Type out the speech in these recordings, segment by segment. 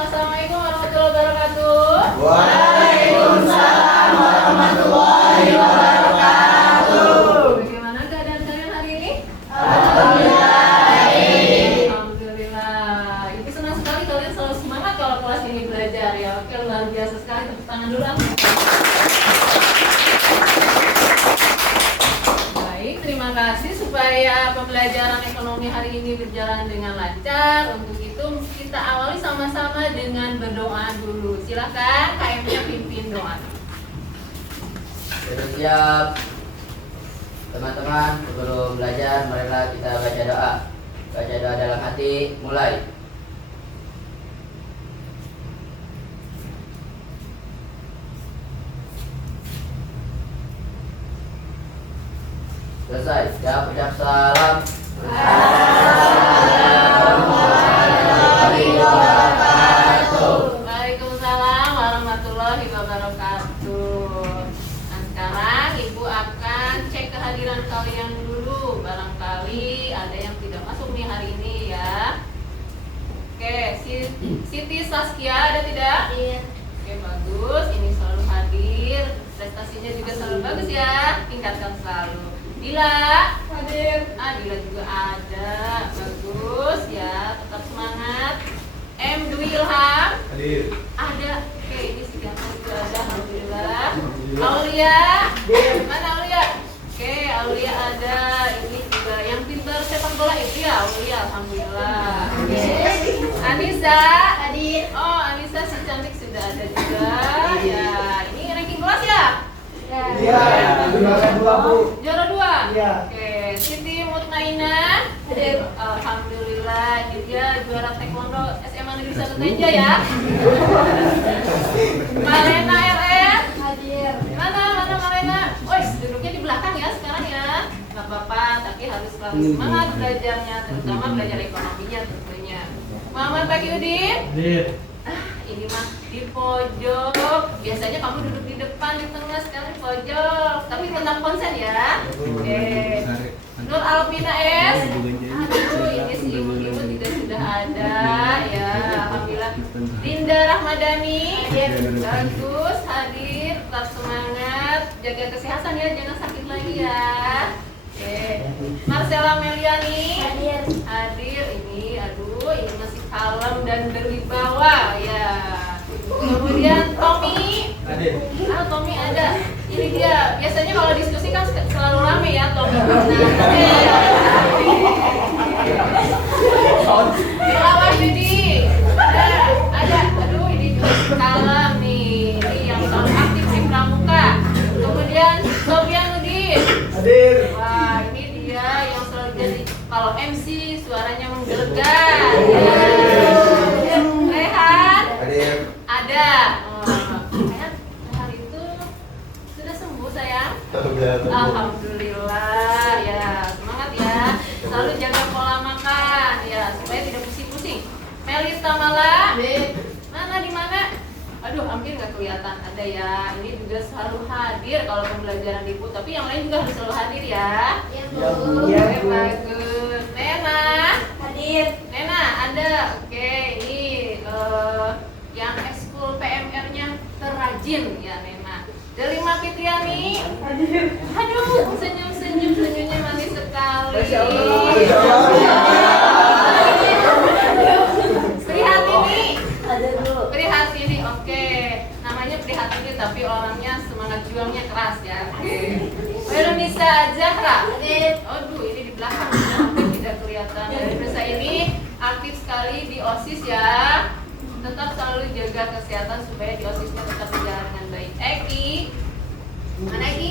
Assalamualaikum warahmatullahi wabarakatuh. Waalaikumsalam warahmatullahi wabarakatuh. Bagaimana keadaan kalian hari ini? Alhamdulillah. Alhamdulillah. Itu senang sekali kalian selalu semangat kalau kelas ini belajar ya. Oke, luar biasa sekali. Tepuk tangan dulu. Baik, terima kasih supaya pembelajaran ekonomi hari ini berjalan dengan lancar. Untuk itu kita awali sama-sama dengan berdoa dulu. Silakan KM-nya pimpin doa. Sudah siap teman-teman, sebelum belajar marilah kita baca doa. Baca doa dalam hati, mulai. Selesai, ucap salam. Waalaikumsalam warahmatullahi wabarakatuh. Nah, sekarang Ibu akan cek kehadiran kalian dulu. Barangkali ada yang tidak masuk nih hari ini ya. Oke, Siti Saskia ada tidak? Iya. Oke, bagus. Ini selalu hadir. Prestasinya juga selalu bagus ya. Tingkatkan selalu. Dila hadir. Dila juga ada. Bagus ya. Tetap semangat. M. Dwi Ilham Hadir. ada. Oke, ini sudah ada. Alhamdulillah. Aulia. Mana Aulia? Oke, Aulia ada. Ini juga yang pintar sepak bola itu ya Aulia. Alhamdulillah. Oke. Anissa Hadir. Oh, Anissa si cantik sudah ada juga. Ya, ini ranking kelas ya? Iya, juara 2 Bu. Juara 2? Iya. Oke, Siti Mutmainah Hadir. Alhamdulillah, dia juara taekwondo SMA Negeri 1 Tenja ya. Malena RS Hadir. Mana Malena? Woi, duduknya di belakang ya sekarang ya. Gak apa-apa, tapi harus selalu semangat belajarnya, terutama belajar ekonominya tentunya. Muhammad Bakiudin Hadir. ini mah di pojok. Biasanya kamu duduk di depan, di tengah, sekarang di pojok. Tapi tetap konsen ya. Oke. Nur Alpina S. Aduh, ini si ibu-ibu juga sudah ada ya. Alhamdulillah. Linda Rahmadani. Bagus, hadir. Tetap semangat. Jaga kesehatan ya, jangan sakit lagi ya. Oke. Marcella Meliani. Hadir. Hadir. Ini masih kalem dan berwibawa ya. Kemudian Tommy. Hadir. Tommy ada. Ini dia. Biasanya kalau diskusi kan selalu rame ya Tommy. Nah, Wahyudi. Ada. Aduh, ini juga kalem nih. Ini yang selalu aktif di pramuka. Kemudian Sofianuddin. Hadir. Wah, ini dia yang selalu jadi kalau MC suaranya menggelegar. Rehan Hadir. ada. Rehan itu sudah sembuh sayang. Alhamdulillah ya, semangat ya. Selalu jaga pola makan ya supaya tidak pusing-pusing. Melita Mala, mana di mana? Aduh, hampir nggak kelihatan. Ada ya. Ini juga selalu hadir kalau pembelajaran Ibu. Tapi yang lain juga harus selalu hadir ya. Iya, Ya, Bu. Bu. Iya, Oke, bagus. Nena, Hadir. Nena ada. Oke, ini yang ekskul PMR-nya terrajin ya Nena. Delima Fitriani. Hadir. Aduh, senyumnya manis sekali. Masya Allah. Masya Allah. Prihatini. Hadir, Bu. Prihatini, oke. Namanya Prihatini tapi orangnya semangat juangnya keras ya. Oke. Veronisa Zahra. Hadir. Aduh, ini di belakang hampir tidak kelihatan. Veronisa ini aktif sekali di OSIS ya. Tetap selalu jaga kesehatan supaya di OSISnya tetap berjalan dengan baik. Eki. Mana Eki?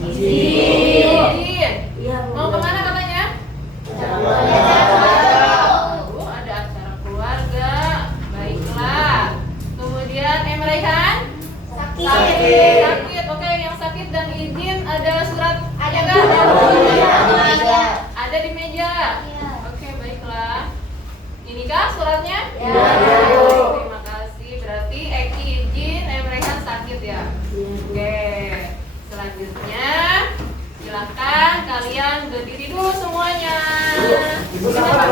Izin. Iya, Bu. Mau kemana katanya? Belajar. Ada acara keluarga. Baiklah. Kemudian Raihan. Sakit. Sakit. Oke, yang sakit dan izin ada surat. Ada, nggak? Bu. Ada. Ada di meja. Iya. Oke, baiklah. Inikah suratnya? Ya. Baik, terima kasih. Berarti Eki izin, Rehan sakit ya. Iya. Oke. Selanjutnya silahkan kalian berdiri dulu semuanya. Ibu kenapa?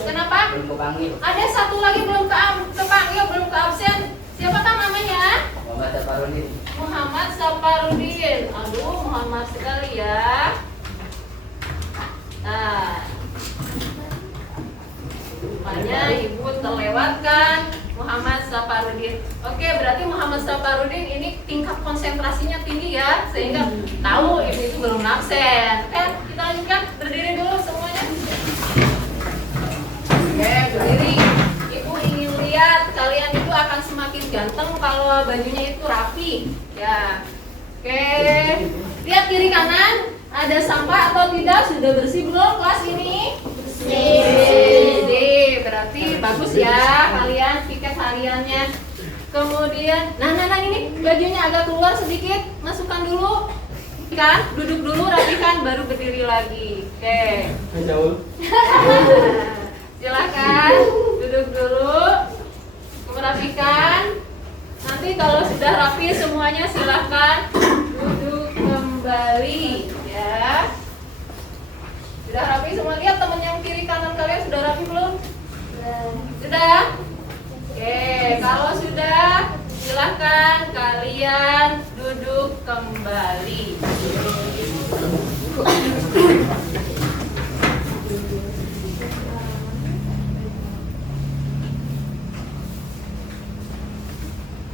Kenapa? Belum kepanggil. Ada satu lagi belum kepanggil. orang, ya belum ke absen. Siapakah namanya? Muhammad Safarudin. Muhammad Safarudin. Aduh, Muhammad sekali ya. Nah, rupanya ibu terlewatkan Muhammad Safarudin. Oke, berarti Muhammad Safarudin ini tingkat konsentrasinya tinggi ya, sehingga tahu ibu itu belum absen. Oke, kita lanjutkan. Berdiri dulu semuanya. Oke, berdiri. Ibu ingin lihat kalian itu akan semakin ganteng kalau bajunya itu rapi. Ya. Oke. Lihat kiri kanan, ada sampah atau tidak? Sudah bersih belum kelas ini? Bersih. Berarti bagus ya kalian piket hariannya. Kemudian, nah ini bajunya agak keluar sedikit, masukkan dulu. Kan, duduk dulu, rapikan, baru berdiri lagi. Oke. Jauh. Silakan duduk dulu, merapikan. Nanti kalau sudah rapi semuanya silakan duduk kembali ya. Sudah rapi semua, lihat teman yang kiri kanan kalian sudah rapi belum? Sudah? Oke, kalau sudah silakan kalian duduk kembali.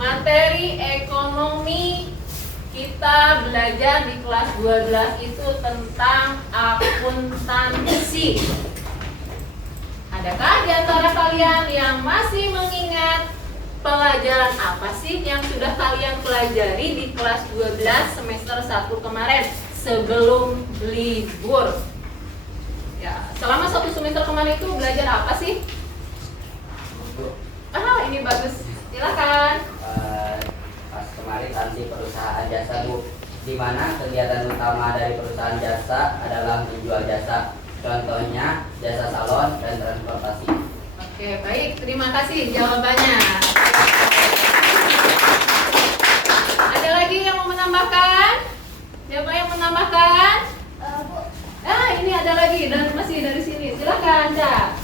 Materi ekonomi kita belajar di kelas 12 itu tentang akuntansi. Adakah di antara kalian yang masih mengingat pelajaran apa sih yang sudah kalian pelajari di kelas 12 semester 1 kemarin sebelum libur? Ya, selama 1 semester kemarin itu belajar apa sih? Ah, ini bagus. Silakan. Pas kemarin tansi perusahaan jasa Bu, di mana kegiatan utama dari perusahaan jasa adalah menjual jasa, contohnya jasa salon dan transportasi. Oke, baik, terima kasih jawabannya. Ada lagi yang mau menambahkan? Siapa yang menambahkan? Bu, Ini ada lagi dan masih dari sini. Silakan, Ca.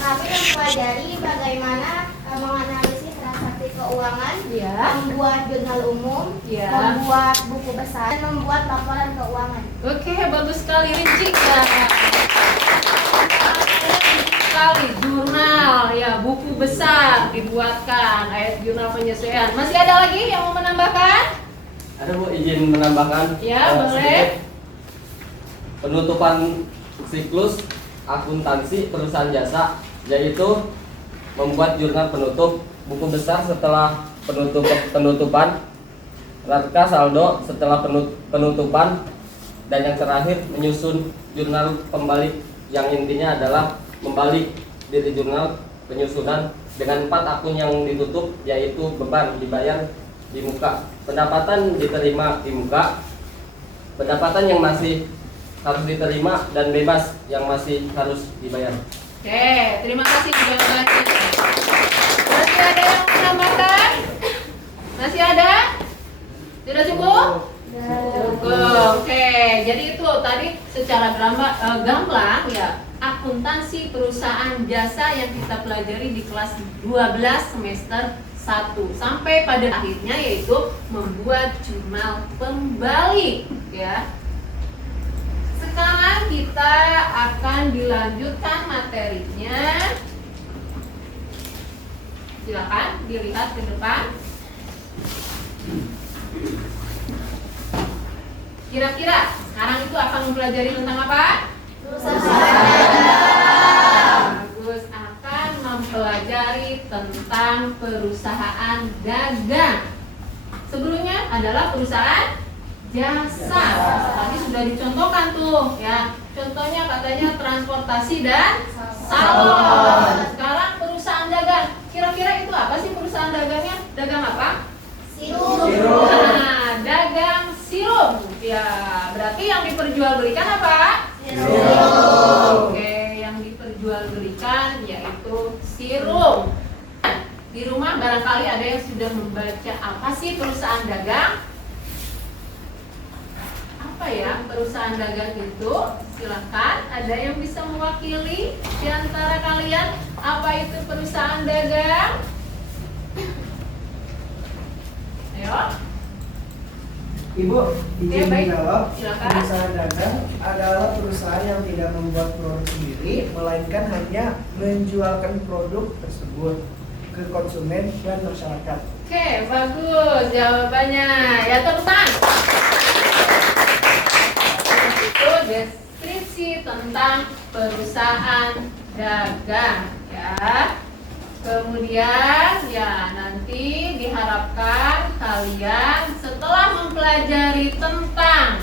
kami mempelajari bagaimana menganalisis transaksi keuangan, Ya. membuat jurnal umum, Ya. membuat buku besar, dan membuat laporan keuangan. Oke, bagus sekali, rinci ya. Sekali jurnal ya, buku besar dibuatkan, ayat jurnal penyesuaian. Masih ada lagi yang mau menambahkan? Ada Bu, izin menambahkan Ya, boleh. sedikit. Penutupan siklus akuntansi perusahaan jasa, yaitu membuat jurnal penutup, buku besar setelah penutupan, naskah saldo setelah penutupan, dan yang terakhir menyusun jurnal pembalik yang intinya adalah membalik diri jurnal penyusunan dengan 4 akun yang ditutup, yaitu beban dibayar di muka, pendapatan diterima di muka, pendapatan yang masih harus diterima, dan bebas yang masih harus dibayar. Oke, terima kasih jawabannya. Masih ada yang menambahkan? Masih ada? Sudah cukup? Cukup. Oke, jadi itu tadi secara gamblang ya, akuntansi perusahaan jasa yang kita pelajari di kelas 12 semester 1 sampai pada akhirnya yaitu membuat jurnal pembalik ya. Sekarang kita akan dilanjutkan materinya. Silakan dilihat ke depan. Kira-kira sekarang itu akan mempelajari tentang apa? Bagus, akan mempelajari tentang perusahaan dagang. Sebelumnya adalah perusahaan jasa. Tadi sudah dicontohkan tuh ya. Contohnya katanya transportasi dan salon. Sekarang perusahaan dagang. Kira-kira itu apa sih perusahaan dagangnya? Dagang apa? Sirup. Nah, dagang sirup. Ya, berarti yang diperjualbelikan apa? Sirup. Oke, yang diperjualbelikan yaitu sirup. Di rumah barangkali ada yang sudah membaca apa sih perusahaan dagang? Apa ya perusahaan dagang itu? Silakan, ada yang bisa mewakili di antara kalian? Apa itu perusahaan dagang? Ayo. Ibu, izin baik. menjawab. Silakan. Perusahaan dagang adalah perusahaan yang tidak membuat produk sendiri, melainkan hanya menjualkan produk tersebut ke konsumen dan masyarakat. Oke, bagus jawabannya. Ya, tepuk tangan. Itu deskripsi tentang perusahaan dagang ya. Kemudian ya nanti diharapkan kalian setelah mempelajari tentang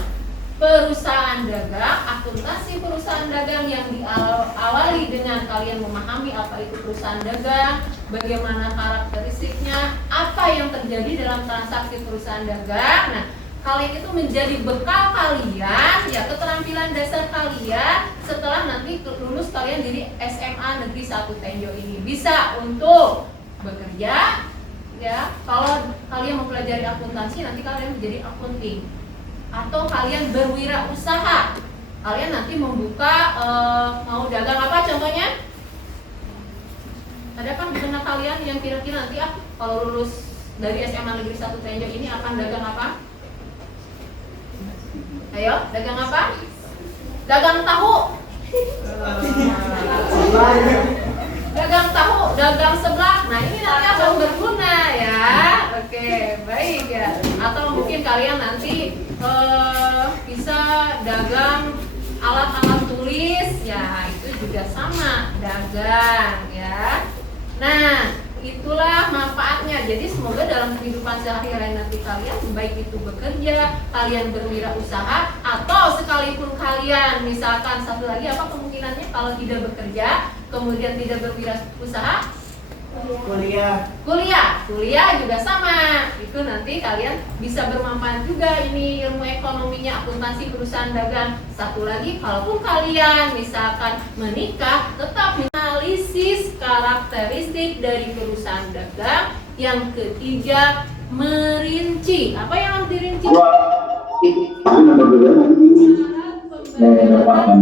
perusahaan dagang, akuntansi perusahaan dagang yang diawali dengan kalian memahami apa itu perusahaan dagang, bagaimana karakteristiknya, apa yang terjadi dalam transaksi perusahaan dagang. Nah, kalian itu menjadi bekal kalian, ya keterampilan dasar kalian setelah nanti lulus kalian dari SMA Negeri 1 Tenjo ini bisa untuk bekerja, ya. Kalau kalian mempelajari akuntansi nanti kalian menjadi akunting atau kalian berwirausaha. Kalian nanti membuka mau dagang apa contohnya? Adakah di tengah kalian yang kira-kira nanti kalau lulus dari SMA Negeri 1 Tenjo ini akan dagang apa? Ayo, dagang apa? Dagang tahu. Dagang tahu, dagang seblak. Nah, ini nanti akan berguna ya. Oke, baik ya. Atau mungkin kalian nanti bisa dagang alat-alat tulis. Ya, itu juga sama, dagang ya. Nah, itulah manfaatnya. Jadi semoga dalam kehidupan sehari-hari nanti kalian baik itu bekerja, kalian berwirausaha, atau sekalipun kalian misalkan satu lagi apa kemungkinannya kalau tidak bekerja kemudian tidak berwirausaha? Kuliah juga sama. Itu nanti kalian bisa bermanfaat juga ini ilmu ekonominya akuntansi perusahaan dagang. Satu lagi, kalaupun kalian misalkan menikah, tetap analisis karakteristik dari perusahaan dagang. Yang ketiga, merinci. Apa yang harus dirinci? Syarat penyerahan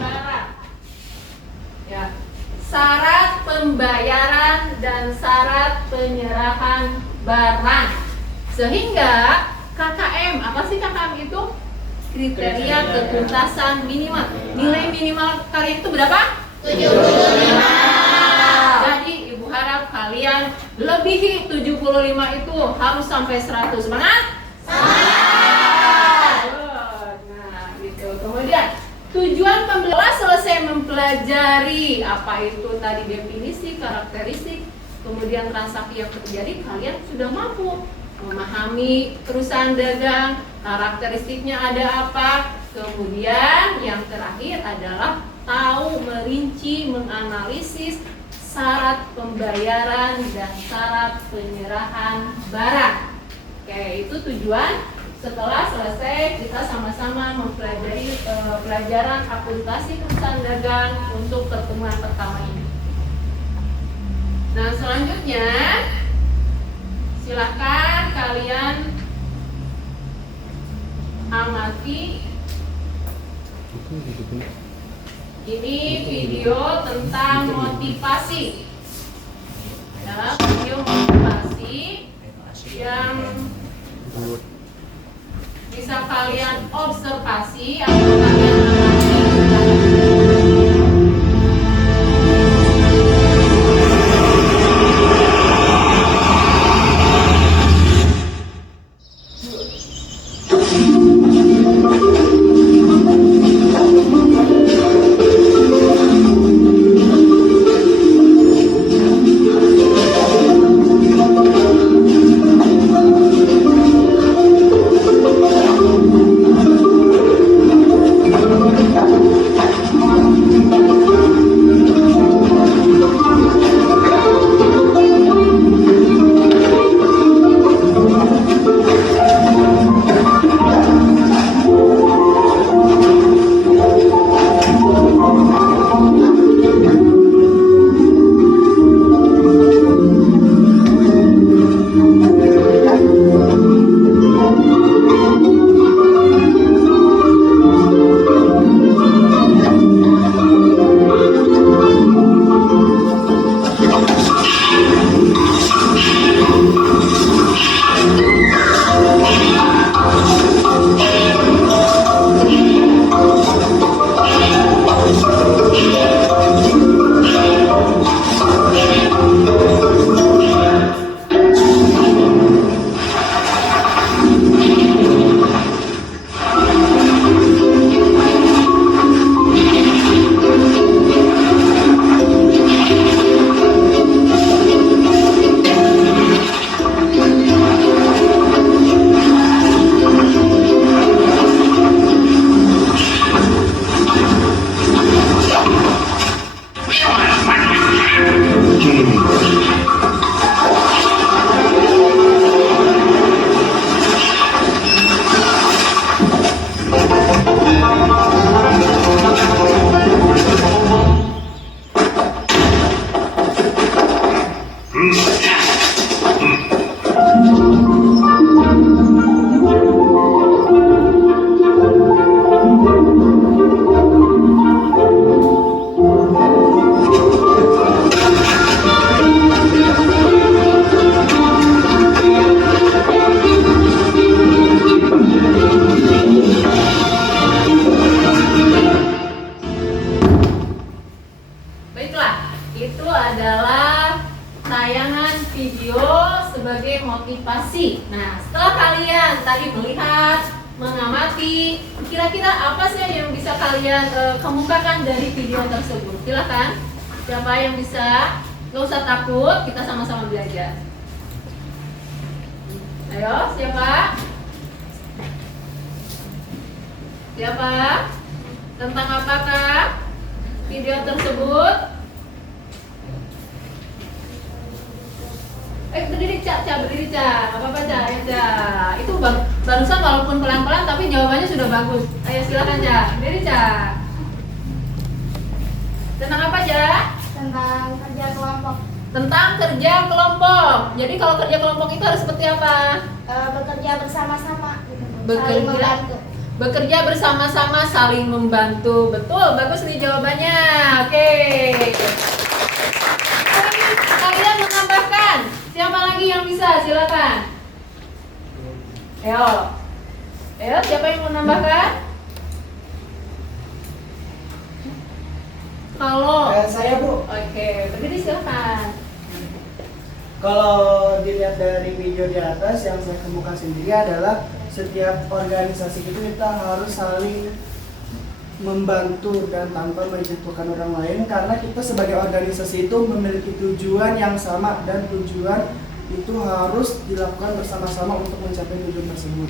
barang. Ya. Syarat pembayaran dan syarat penyerahan barang. Sehingga KKM, apa sih KKM itu? Kriteria ketuntasan minimal. Nilai minimal kalian itu berapa? 75. Jadi ibu harap kalian lebihi 75 itu harus sampai 100. Semangat? Nah, gitu. Kemudian tujuan pembelajaran selesai mempelajari apa itu tadi definisi, karakteristik, kemudian transaksi yang terjadi, kalian sudah mampu memahami perusahaan dagang, karakteristiknya ada apa. Kemudian yang terakhir adalah tahu merinci, menganalisis syarat pembayaran dan syarat penyerahan barang. Oke, itu tujuan. Setelah selesai kita sama-sama mempelajari pelajaran akuntansi perusahaan dagang untuk pertemuan pertama ini. Nah, selanjutnya silahkan kalian amati ini video tentang motivasi. Ya, video motivasi yang bisa kalian observasi atau kalian amati. mengamati. Kira-kira apa sih yang bisa kalian kemukakan dari video tersebut? Silakan. Siapa yang bisa? Gak usah takut, kita sama-sama belajar. Ayo, siapa? Siapa? Tentang apakah video tersebut? Berdiri Cak, berdiri Cak. Apa-apa Cak, ya. Itu barusan walaupun pelan-pelan tapi jawabannya sudah bagus. Ayo silakan Cak, berdiri Cak. Tentang apa Cak? Tentang kerja kelompok. Tentang kerja kelompok. Jadi kalau kerja kelompok itu harus seperti apa? Bekerja bersama-sama. Bekerja. Saling membantu. Bekerja bersama-sama, saling membantu. Betul, bagus nih jawabannya. Oke. Kalian menambahkan. Siapa lagi yang bisa? Silakan. Ayo. Ayo, siapa yang mau menambahkan? Kalau Saya Bu, oke, berdiri silakan. kalau dilihat dari video di atas yang saya kemukakan sendiri adalah setiap organisasi itu kita harus saling membantu dan tanpa menjatuhkan orang lain, karena kita sebagai organisasi itu memiliki tujuan yang sama dan tujuan itu harus dilakukan bersama-sama untuk mencapai tujuan tersebut.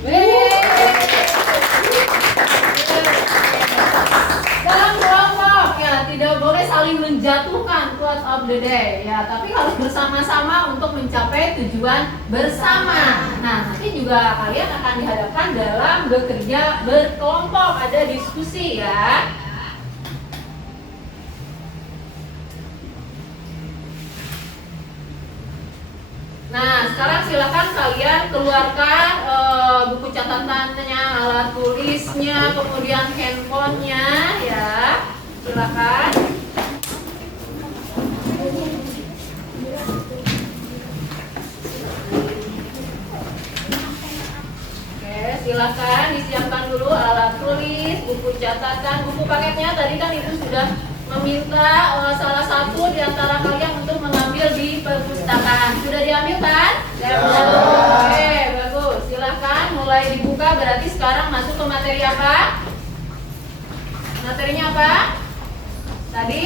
Dalam kelompok ya tidak boleh saling menjatuhkan quote of the day ya, tapi harus bersama-sama untuk mencapai tujuan bersama. Nah, nanti juga kalian akan dihadapkan dalam bekerja berkelompok, ada diskusi ya. Nah, sekarang silakan kalian keluarkan buku catatannya, alat tulisnya, kemudian handphonenya ya. Silakan. Oke, silakan disiapkan dulu alat tulis, buku catatan, buku paketnya. Tadi kan Ibu sudah meminta salah satu di antara kalian untuk mengambil di perpustakaan. Sudah diambil kan? Ya. Oke, bagus. Silahkan mulai dibuka. Berarti sekarang masuk ke materi apa? Materinya apa? Tadi?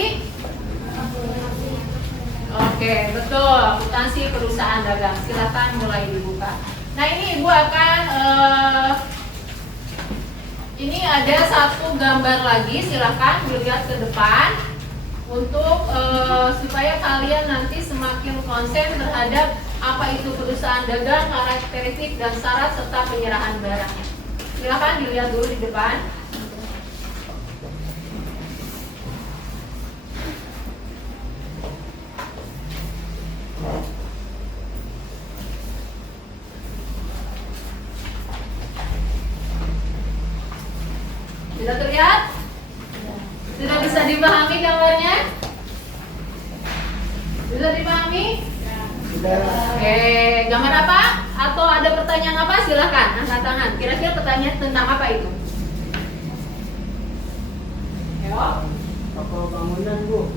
Oke, betul. Akuntansi perusahaan dagang. Silahkan mulai dibuka. Nah, ini Ibu akan ini ada satu gambar lagi, silahkan dilihat ke depan untuk supaya kalian nanti semakin konsen terhadap apa itu perusahaan dagang, karakteristik dan syarat serta penyerahan barangnya. Silahkan dilihat dulu di depan. Sudah terlihat? Sudah bisa dipahami gambarnya? Bisa dipahami? Sudah. Oke, gambar apa? Atau ada pertanyaan apa? Silahkan angkat tangan. Kira-kira pertanyaan tentang apa itu? Ayo. Toko bangunan Bu.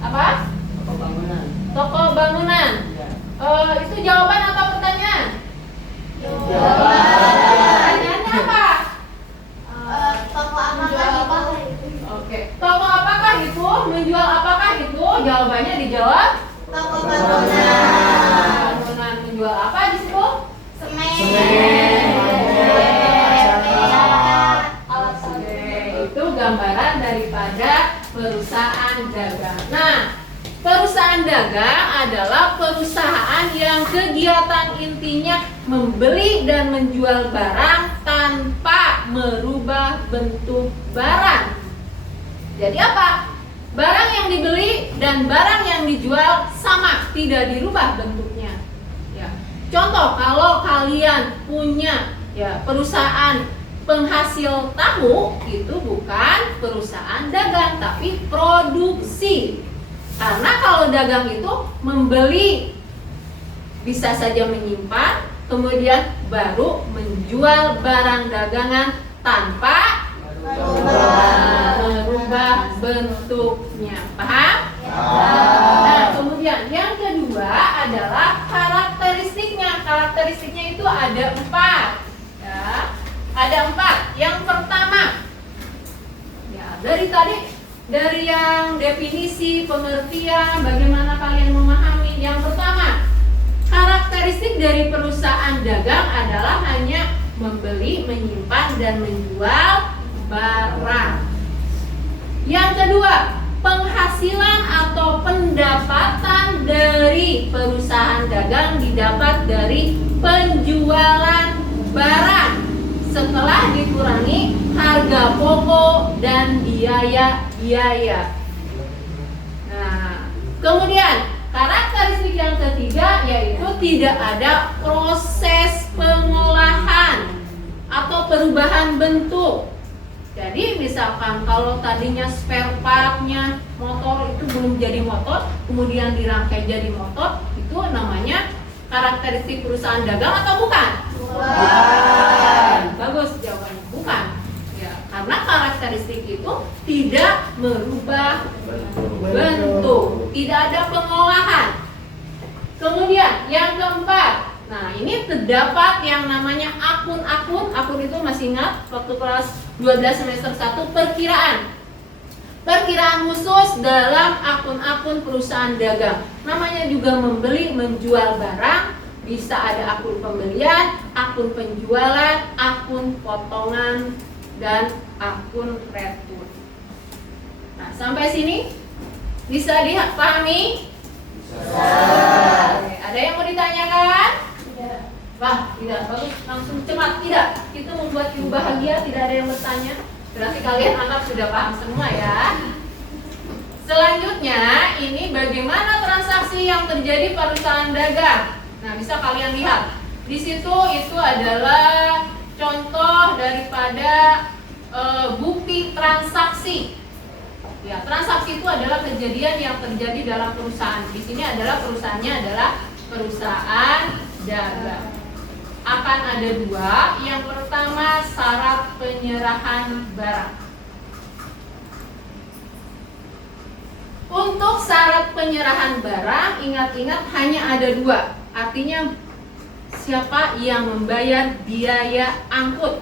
Apa? Toko bangunan. Toko bangunan. Ya. Itu jawaban atau pertanyaan? Jawaban. Pertanyaannya apa? Toko apakah itu? Oke. Toko apakah itu? Menjual apakah itu? Jawabannya dijawab. Toko bangunan. Bangunan menjual apa di situ? Semen. Oke, itu gambaran daripada perusahaan dagang. Nah, perusahaan dagang adalah perusahaan yang kegiatan intinya membeli dan menjual barang tanpa merubah bentuk barang. Jadi apa? Barang yang dibeli dan barang yang dijual sama, tidak dirubah bentuknya. Ya. Contoh, kalau kalian punya ya perusahaan penghasil tahu, itu bukan perusahaan dagang tapi produksi. Karena kalau dagang itu membeli, bisa saja menyimpan, kemudian baru menjual barang dagangan tanpa merubah bentuknya. Paham? Nah, kemudian yang kedua adalah karakteristiknya. Karakteristiknya itu ada 4. Ya. Ada 4. yang pertama, ya dari yang definisi, pengertian, bagaimana kalian memahami. Yang pertama, karakteristik dari perusahaan dagang adalah hanya membeli, menyimpan, dan menjual barang. Yang kedua, penghasilan atau pendapatan dari perusahaan dagang didapat dari penjualan barang setelah dikurangi harga pokok dan biaya. Nah, kemudian karakteristik yang ketiga yaitu tidak ada proses pengolahan atau perubahan bentuk. Jadi misalkan kalau tadinya spare partnya motor itu belum jadi motor, kemudian dirangkai jadi motor, itu namanya karakteristik perusahaan dagang atau bukan? Bukan. Bagus jawabannya, bukan. Ya, karena karakteristik itu tidak merubah bentuk, tidak ada pengolahan. Kemudian yang keempat, nah ini terdapat yang namanya akun-akun. Akun itu masih ingat waktu kelas 12 semester 1 perkiraan. Perkiraan khusus dalam akun-akun perusahaan dagang. Namanya juga membeli, menjual barang. Bisa ada akun pembelian, akun penjualan, akun potongan, dan akun retur. Nah, sampai sini bisa dipahami? Oke, ada yang mau ditanyakan? Tidak. Wah, tidak. Bagus, langsung cepat. Tidak. Itu membuat ibu bahagia, tidak ada yang bertanya. Berarti kalian anak sudah paham semua ya. Selanjutnya, ini bagaimana transaksi yang terjadi perusahaan dagang. Nah, bisa kalian lihat. Di situ itu adalah contoh daripada bukti transaksi. Ya, transaksi itu adalah kejadian yang terjadi dalam perusahaan. Di sini adalah perusahaannya adalah perusahaan dagang. Akan ada dua. Yang pertama, syarat penyerahan barang. Untuk syarat penyerahan barang, ingat-ingat hanya ada dua. Artinya siapa yang membayar biaya angkut.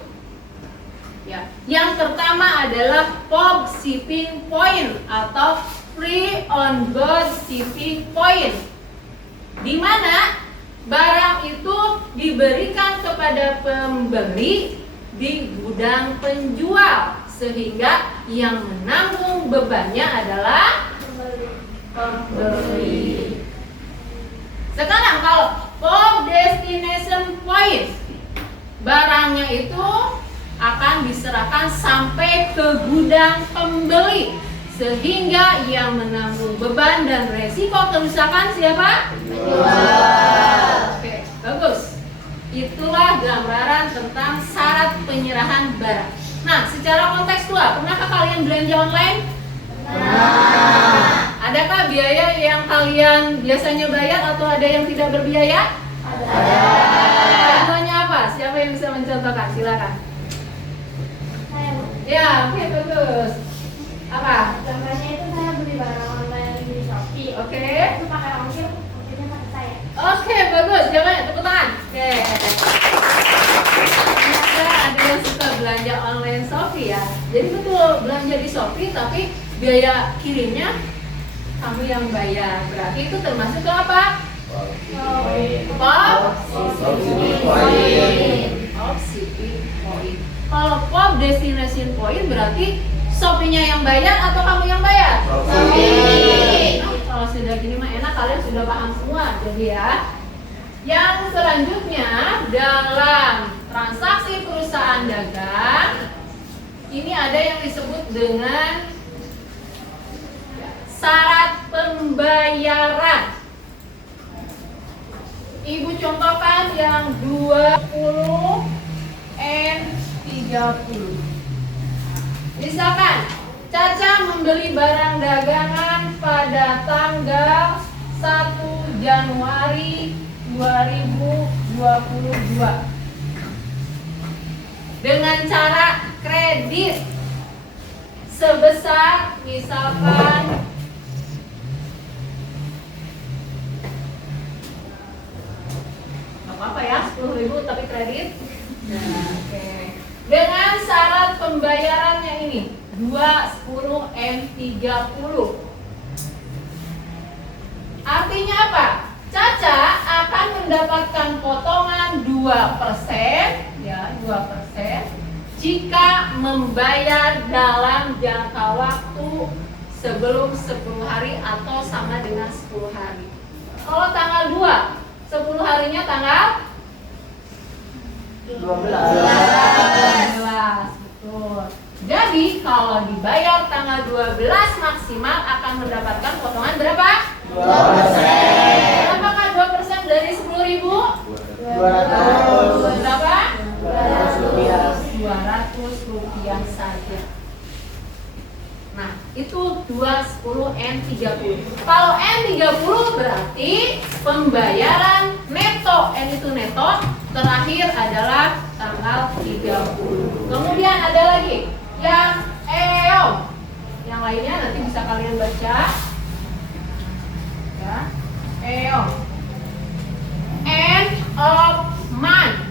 Ya. Yang pertama adalah POB shipping point atau free on board shipping point, di mana barang itu diberikan kepada pembeli di gudang penjual, sehingga yang menanggung bebannya adalah pembeli. Sekarang kalau POB destination point, barangnya itu akan diserahkan sampai ke gudang pembeli, sehingga yang menanggung beban dan resiko kerusakan siapa? Penjual. Oke, bagus. Itulah gambaran tentang syarat penyerahan barang. Nah, secara kontekstual, pernahkah kalian belanja online? Nah, adakah biaya yang kalian biasanya bayar atau ada yang tidak berbiaya? Ada. Contohnya apa? Siapa yang bisa mencontohkan? Silakan. Ya, oke, bagus. Apa? Contohnya itu saya beli barang online di Shopee. Oke. Itu pakai ongkir, ongkirnya pakai saya. Oke, bagus. Jawabannya tepuk tangan. Oke. Ternyata ada yang suka belanja online Shopee ya. Jadi betul, belanja di Shopee tapi biaya kirimnya kamu yang bayar. Berarti itu termasuk ke apa? POB shipping point. Kalau POB destination point berarti Shopee-nya yang bayar atau kamu yang bayar? Shopee. Nah, kalau sudah gini mah enak, kalian sudah paham semua. Jadi ya. Yang selanjutnya dalam transaksi perusahaan dagang ini ada yang disebut dengan syarat pembayaran. Ibu contohkan yang 20 N30. Misalkan Caca membeli barang dagangan pada tanggal 1 Januari 2022 dengan cara kredit sebesar misalkan apa ya 10.000 tapi kredit. Nah, oke. Dengan syarat pembayarannya ini 2, 10, N30. Artinya apa? Caca akan mendapatkan potongan 2%, ya, 2% jika membayar dalam jangka waktu sebelum 10 hari atau sama dengan 10 hari. Kalau tanggal 2, 10 harinya tanggal 12. Betul. Jadi kalau dibayar tanggal 12 maksimal akan mendapatkan potongan berapa? 2%. Apakah 2% dari 10.000? 200. Berapa? 200 rupiah saja. Nah, itu 2, 10, N30. Kalau N30 berarti pembayaran neto. N itu neto, terakhir adalah tanggal 30. Kemudian ada lagi yang EOM. Yang lainnya nanti bisa kalian baca. Ya, EOM. End of month.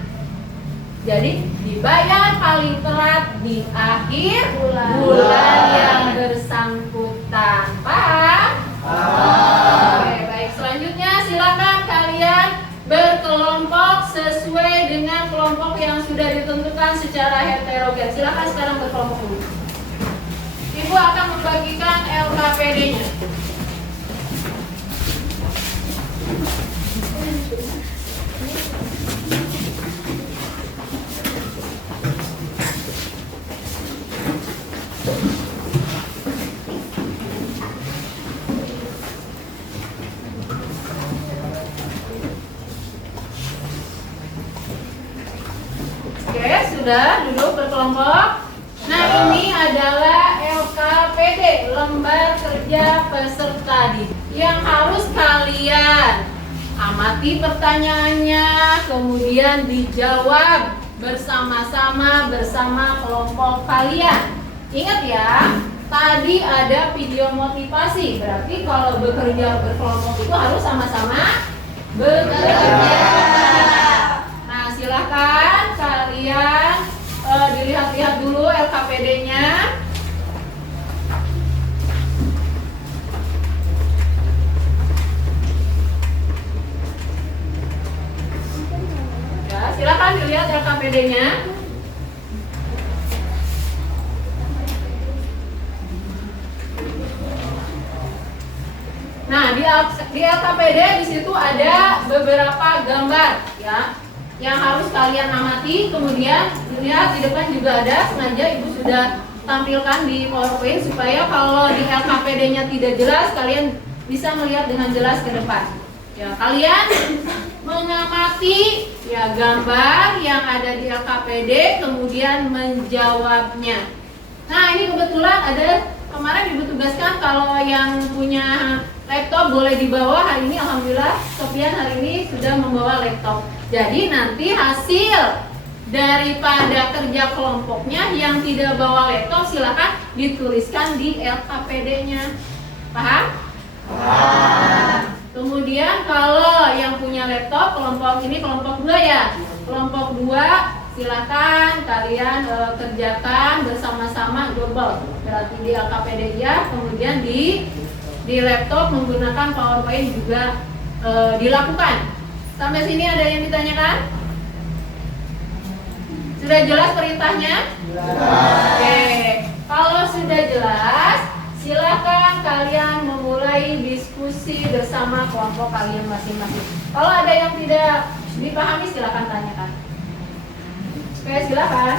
Jadi dibayar paling telat di akhir bulan yang bersangkutan. Paham? Oke, baik. Selanjutnya silakan kalian berkelompok sesuai dengan kelompok yang sudah ditentukan secara heterogen. Silakan sekarang berkelompok dulu. Ibu akan membagikan LKPD-nya. Oke, sudah duduk berkelompok. Nah, ini adalah LKPD, lembar kerja peserta didik, yang harus kalian amati pertanyaannya, kemudian dijawab bersama-sama bersama kelompok kalian. Ingat ya, tadi ada video motivasi, berarti kalau bekerja berkelompok itu harus sama-sama bekerja. Nah, silahkan kalian dilihat-lihat dulu LKPD-nya. Ya, silakan dilihat LKPD-nya. Nah, di LKPD di situ ada beberapa gambar, ya, yang harus kalian amati. Kemudian dilihat di depan juga ada, sengaja ibu sudah tampilkan di PowerPoint supaya kalau di LKPD-nya tidak jelas kalian bisa melihat dengan jelas ke depan. Ya, kalian mengamati ya gambar yang ada di LKPD, kemudian menjawabnya. Nah, ini kebetulan ada kemarin ibu tugaskan kalau yang punya laptop boleh dibawa. Hari ini alhamdulillah Sofian hari ini sudah membawa laptop. Jadi nanti hasil daripada kerja kelompoknya yang tidak bawa laptop silakan dituliskan di LKPD-nya. Paham? Paham. Kemudian kalau yang punya laptop kelompok ini kelompok 2 ya. Kelompok 2 silakan kalian kerjakan bersama-sama double. Berarti di LKPD ya, kemudian di laptop menggunakan PowerPoint juga dilakukan. Sampai sini ada yang ditanyakan? Sudah jelas perintahnya? Oke. Kalau sudah jelas, silakan kalian memulai diskusi bersama kelompok kalian masing-masing. Kalau ada yang tidak dipahami silakan tanyakan. Oke, silakan.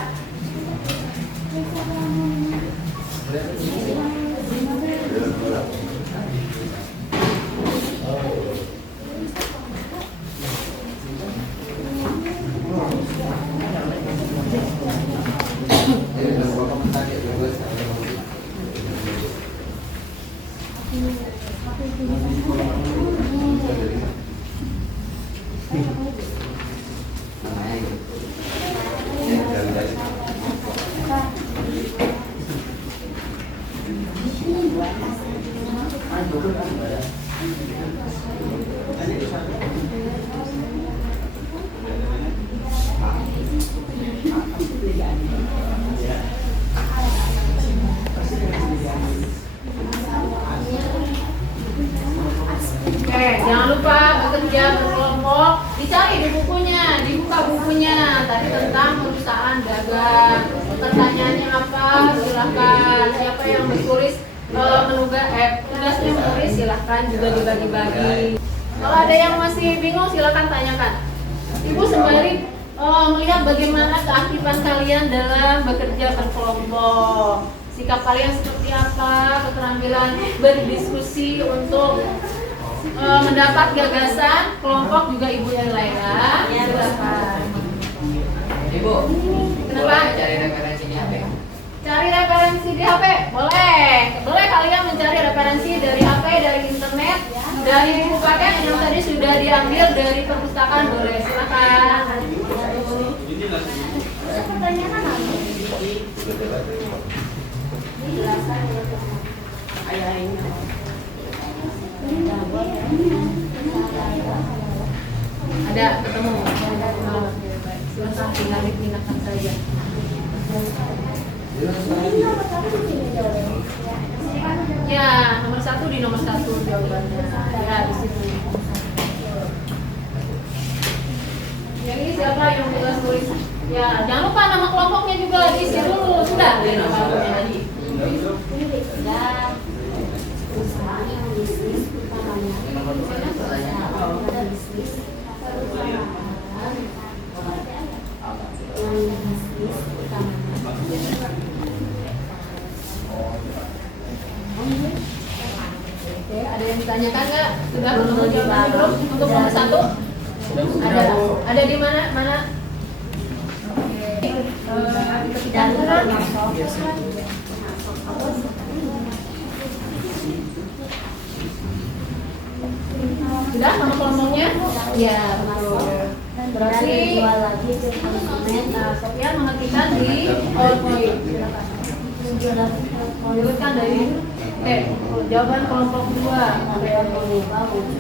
pertanyaannya apa? Silahkan. Siapa yang bertulis tugasnya menulis silahkan juga dibagi-bagi. Kalau ada yang masih bingung silahkan tanyakan. Ibu sembari melihat bagaimana keaktifan kalian dalam bekerja berkelompok. Sikap kalian seperti apa? Keterampilan berdiskusi untuk mendapat gagasan kelompok juga Ibu yang lain ya. Silakan. Ibu, Kenapa? boleh cari referensi di HP? Cari referensi di HP? Boleh. Boleh kalian mencari referensi dari HP, dari internet, dari buku paket yang tadi sudah diambil dari perpustakaan. Boleh, silakan. Pertanyaan apa? Ada ketemu. Silakan tinggal dipindahkan saja. Ya, nomor 1 di nomor 1 jawabannya. Ya, di situ. Yang ini siapa yang tulis? Ya, jangan lupa nama kelompoknya juga diisi dulu. Sudah. Nama kelompoknya tadi. Perusahaan yang bisnis utamanya Oke, ada yang ditanyakan nggak? Sudah menunggu jawaban belum untuk nomor 1? Ada di mana? Mana? Sudah nama kelompoknya? Ya, betul. Berarti Sofian mengetikkan di PowerPoint. Menyebutkan dari jawaban kelompok 2.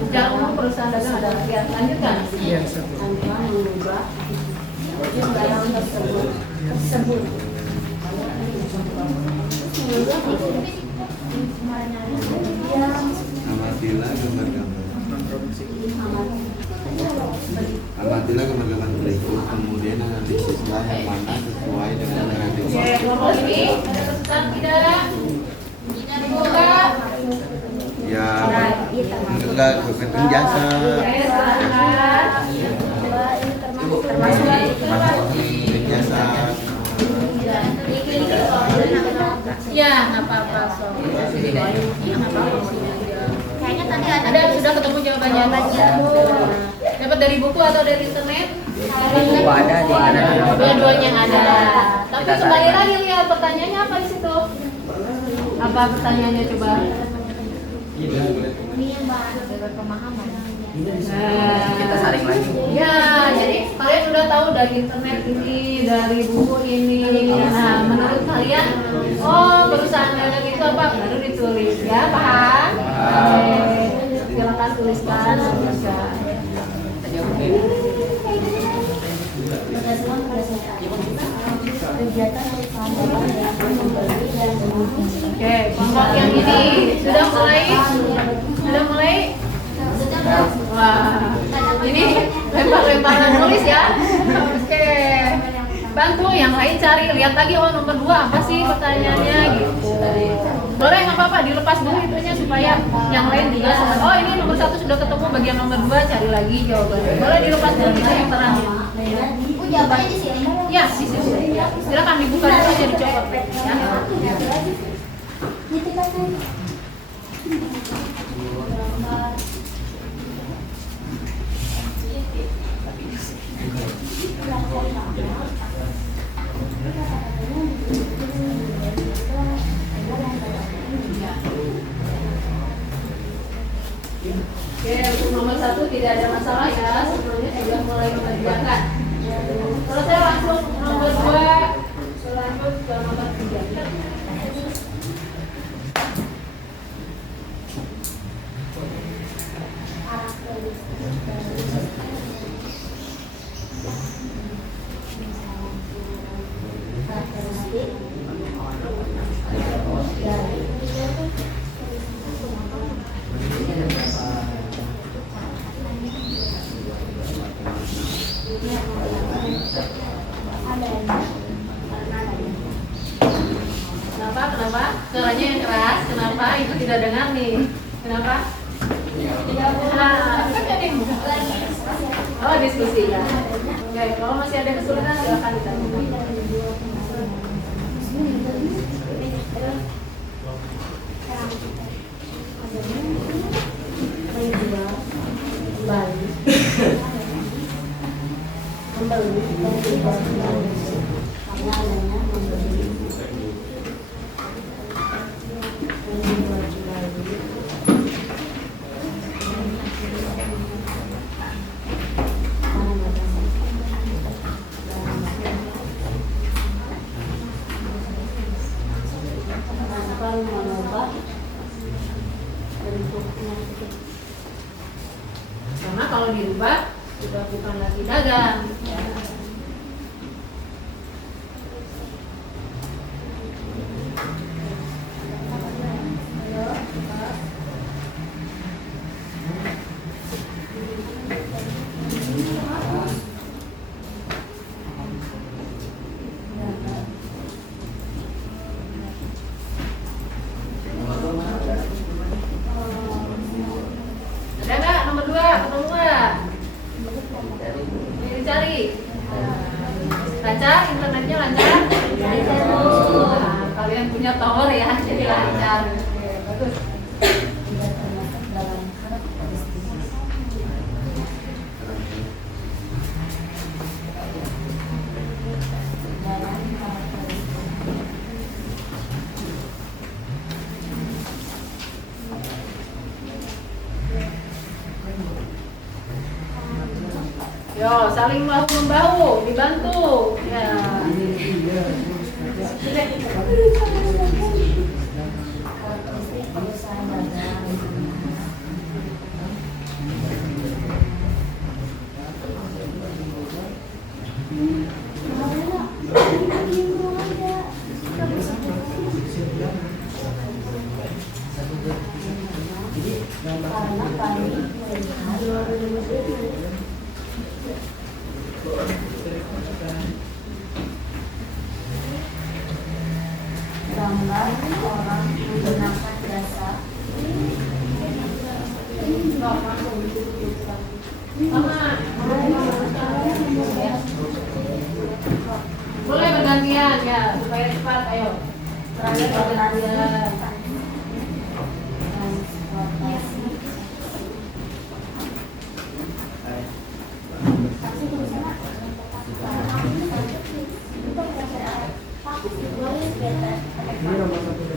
Secara umum perusahaan dagang ada latihan. Lanjutkan. Iya, satu. barang tersebut. Amatilah gambar-gambar. Amatilah gambar-gambar berikut, kemudian analisislah yang mana sesuai dengan narasi. Oke, kelompok ini ada peserta tidak? Dibuka. Ya, enggak kegiatan jasa. Oke, silakan. Masuk jasa. Ya, nggak apa-apa. Kayaknya tadi Ada sudah ketemu jawabannya? Dapat dari buku atau dari internet? Buku ada di mana? Dua-duanya ada. Tapi kembali lagi lihat pertanyaannya apa di situ? Apa pertanyaannya coba? ini yang bahas pemahaman. Kita saring lagi. Ya, jadi kalian sudah tahu dari internet ini, dari buku ini. Nah, menurut kalian, perusahaan dagang itu apa? Baru ditulis ya, paham? Oke, silakan tuliskan. Berdasarkan kegiatan bersama yang membeli dan membeli. Oke, kelompok yang ini sudah mulai? Wah, ini lempar-lemparan tulis ya. Oke, bantu yang lain cari, lihat lagi nomor 2 apa sih pertanyaannya gitu. Boleh nggak apa-apa dilepas dulu itunya supaya yang lain juga ini nomor 1 sudah ketemu, bagian nomor 2 cari lagi jawabannya. Boleh dilepas dulu itu yang terangnya. Jawabannya di sini. Ya, di situ. Silakan dibuka dulu aja dicopot ya. Oke, untuk nomor 1 tidak ada masalah ya, semuanya sudah mulai mengerjakan. Selesai langsung nomor 2, lanjut ke nomor 3. Kenapa? Suaranya yang keras. Kenapa? Itu tidak dengar nih. Kenapa? Kan ada yang buka. Oh, diskusi ya. Oke, kalau masih ada kesulitan silakan ditanyakan. Karena kalau dirubah sudah bukan lagi dagang. Ya. Ada nggak nomor 2? Ketemu nggak? Ini dicari. Lancar, internetnya lancar? Nah, kalian punya tower ya, jadi lancar. Oke, bagus. Yo, saling bahu membahu, dibantu. Ya. Gambar orang menggunakan jasa. Boleh bergantian ya, supaya cepat. Ayo. Terakhir bergantian. Ini nomor 1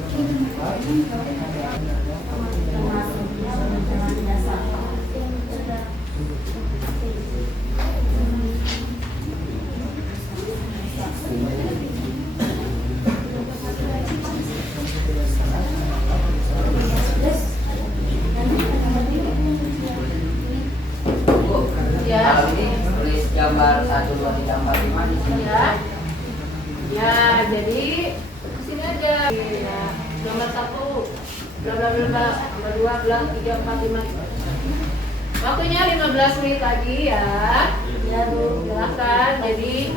Ya. Kalau ini tulis gambar 1, 2, 3, 4, 5 di sini. Ya. Ya, jadi kesini aja. Ya. Nomor 1, bla bla bla bla. Nomor 2, bla 3, 4, 5. Waktunya 15 menit lagi ya. Ya, silakan. Jadi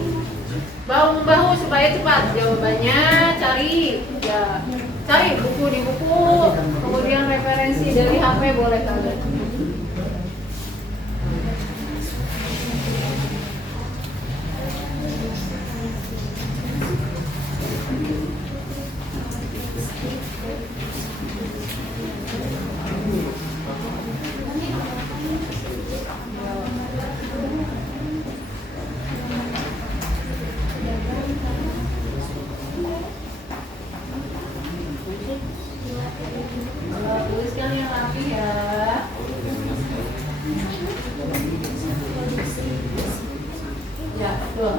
bahu-bahu supaya cepat. Jawabannya cari ya. Cari buku di buku, kemudian referensi dari HP boleh kalian. Tuliskan yang rapi ya. Ya, betul.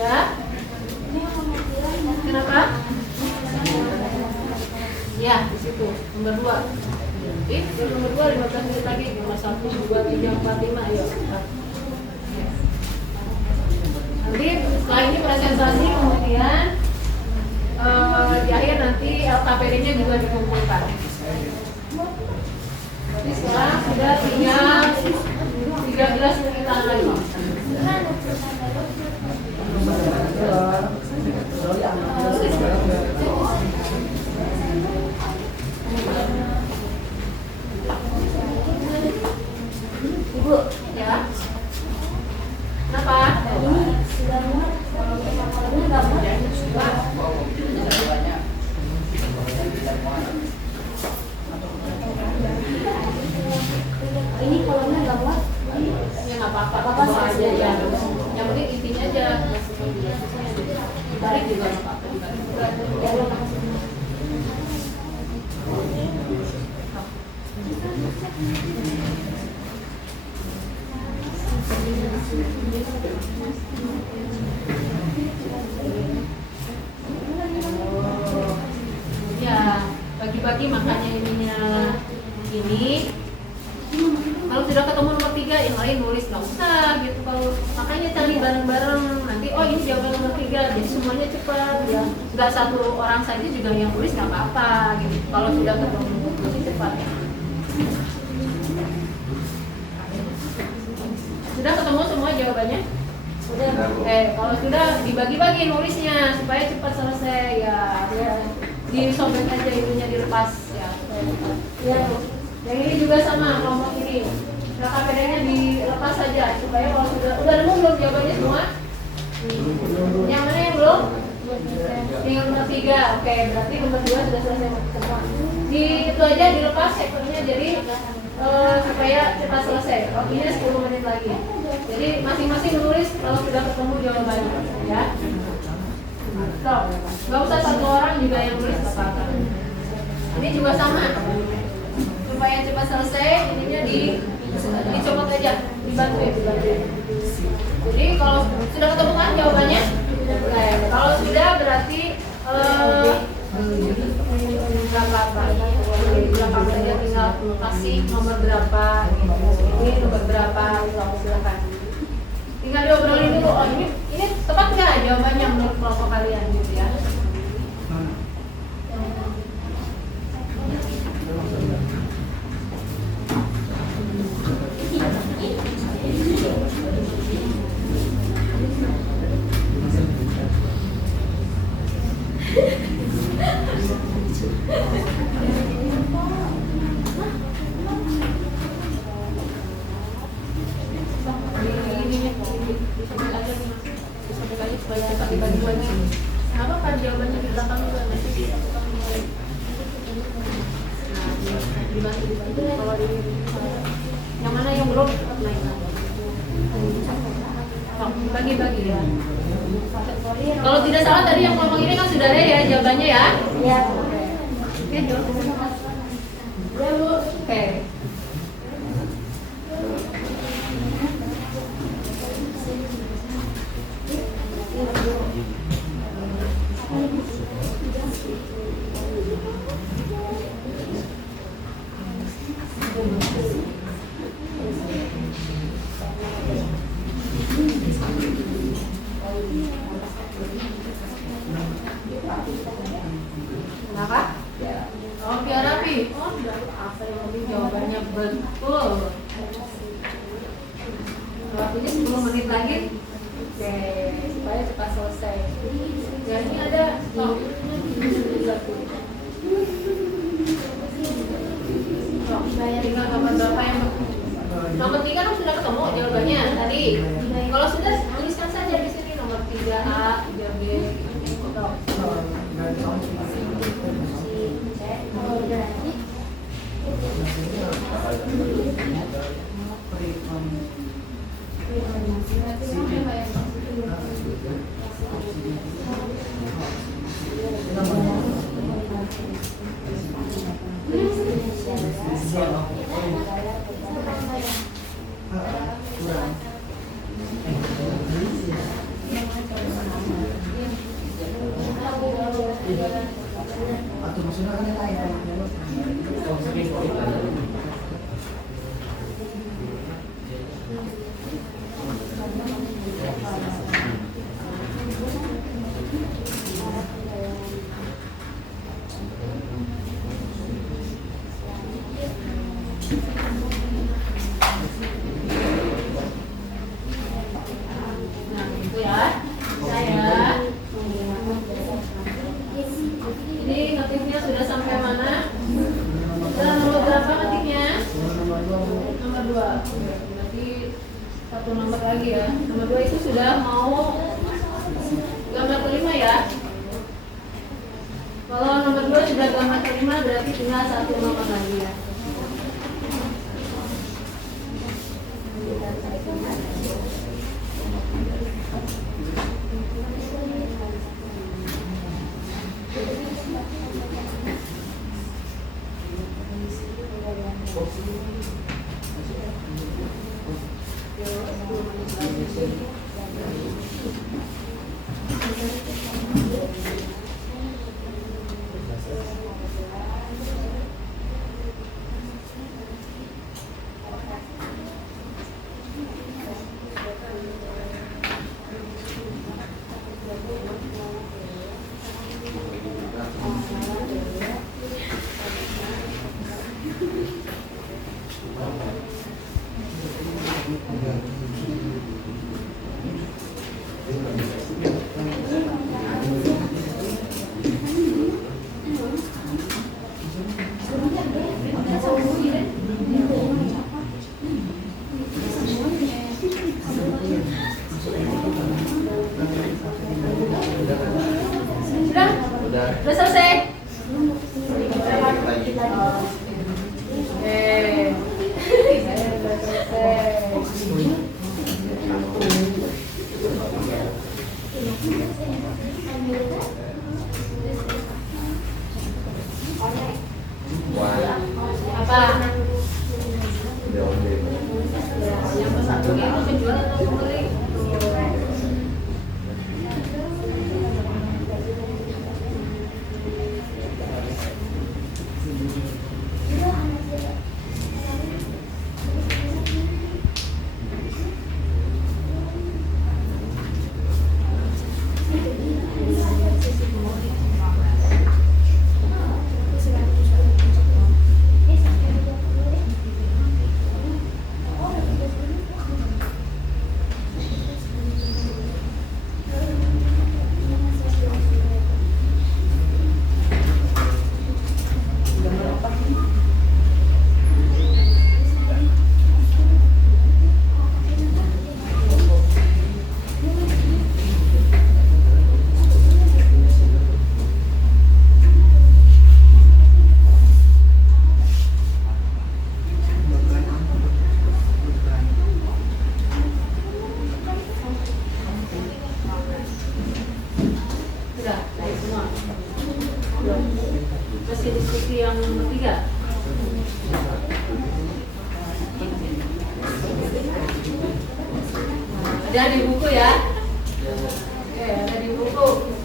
Ya. Kenapa? Ya, di situ. Nomor 2. Nomor 2 15 menit lagi. Nomor 1, 2, 3, 4, 5. Ayo. Nanti setelah ini presentasi, kemudian di akhir nanti LK KPD-nya juga dikumpulkan. Berarti sekarang sudah tinggal 13 menitan lagi. Ibu, Ya. Kenapa? ini sudah muat. Ini nggak muat. Ini kolomnya nggak muat. Ya nggak apa-apa. Apa-apa Bawa aja saja, ya. ya. Yang penting intinya aja. Tarik juga nggak apa-apa. Ya, bagi-bagi makanya ininya ini. Kalau sudah ketemu nomor 3, yang lain nulis nggak usah gitu. Kalau makanya cari bareng-bareng. Nanti oh ini jawaban nomor 3, jadi semuanya cepat ya. Nggak satu orang saja juga yang nulis nggak apa-apa gitu. Kalau sudah ketemu pasti cepat ya. Sudah ketemu semua jawabannya? Sudah. Oke, kalau sudah dibagi-bagi nulisnya supaya cepat selesai ya. Disobek aja ininya dilepas ya. Supaya cepat. Ya, Bu. Yang ini juga sama kelompok ini. Nah, KPD-nya dilepas saja supaya kalau udah nemu belum jawabannya semua? Yang mana yang belum? Tinggal nomor 3. Oke, berarti nomor 2 sudah selesai semua. Di itu aja dilepas sektornya jadi supaya cepat selesai. Waktunya 10 menit lagi. Jadi masing-masing menulis kalau sudah ketemu jawabannya ya. Stop. Gak usah satu orang juga yang nulis apa-apa. Ini juga sama. Supaya cepat selesai, ininya dicopot aja, dibantu. Jadi kalau sudah ketemu kan jawabannya? Oke, kalau sudah berarti belakang saja tinggal kasih nomor berapa, ini nomor berapa, silakan. Tinggal diobrolin dulu. Oh ini tepat nggak jawabannya menurut kelompok kalian gitu ya? Apa kan jawabannya di belakang juga nanti dibantu kalau yang mana yang belum bagi-bagi ya. Kalau tidak salah tadi yang ngomong ini kan sudah ada ya jawabannya ya. Ya. Oke, Bu. Oke. Kenapa? Oh, biar rapi. Oh, apa yang penting jawabannya betul. Waktunya 10 menit lagi. Oke, supaya cepat selesai. Ya, ini ada tinggal nomor berapa yang nomor 3 kan sudah ketemu jawabannya tadi. Kalau sudah tuliskan saja di sini nomor 3A, 3B. Atau maksudnya kan lain. Jadi ngetiknya sudah sampai mana? Sudah nomor berapa ngetiknya? Nomor 2. Berarti satu nomor lagi ya. Nomor 2 itu sudah mau gambar kelima ya. Kalau nomor 2 sudah gambar kelima berarti tinggal satu nomor lagi ya. Sudah selesai? Apa? Yang pesantren itu penjual atau pembeli? Masih diskusi yang ketiga. Ada di buku ya. Oke, ada di buku.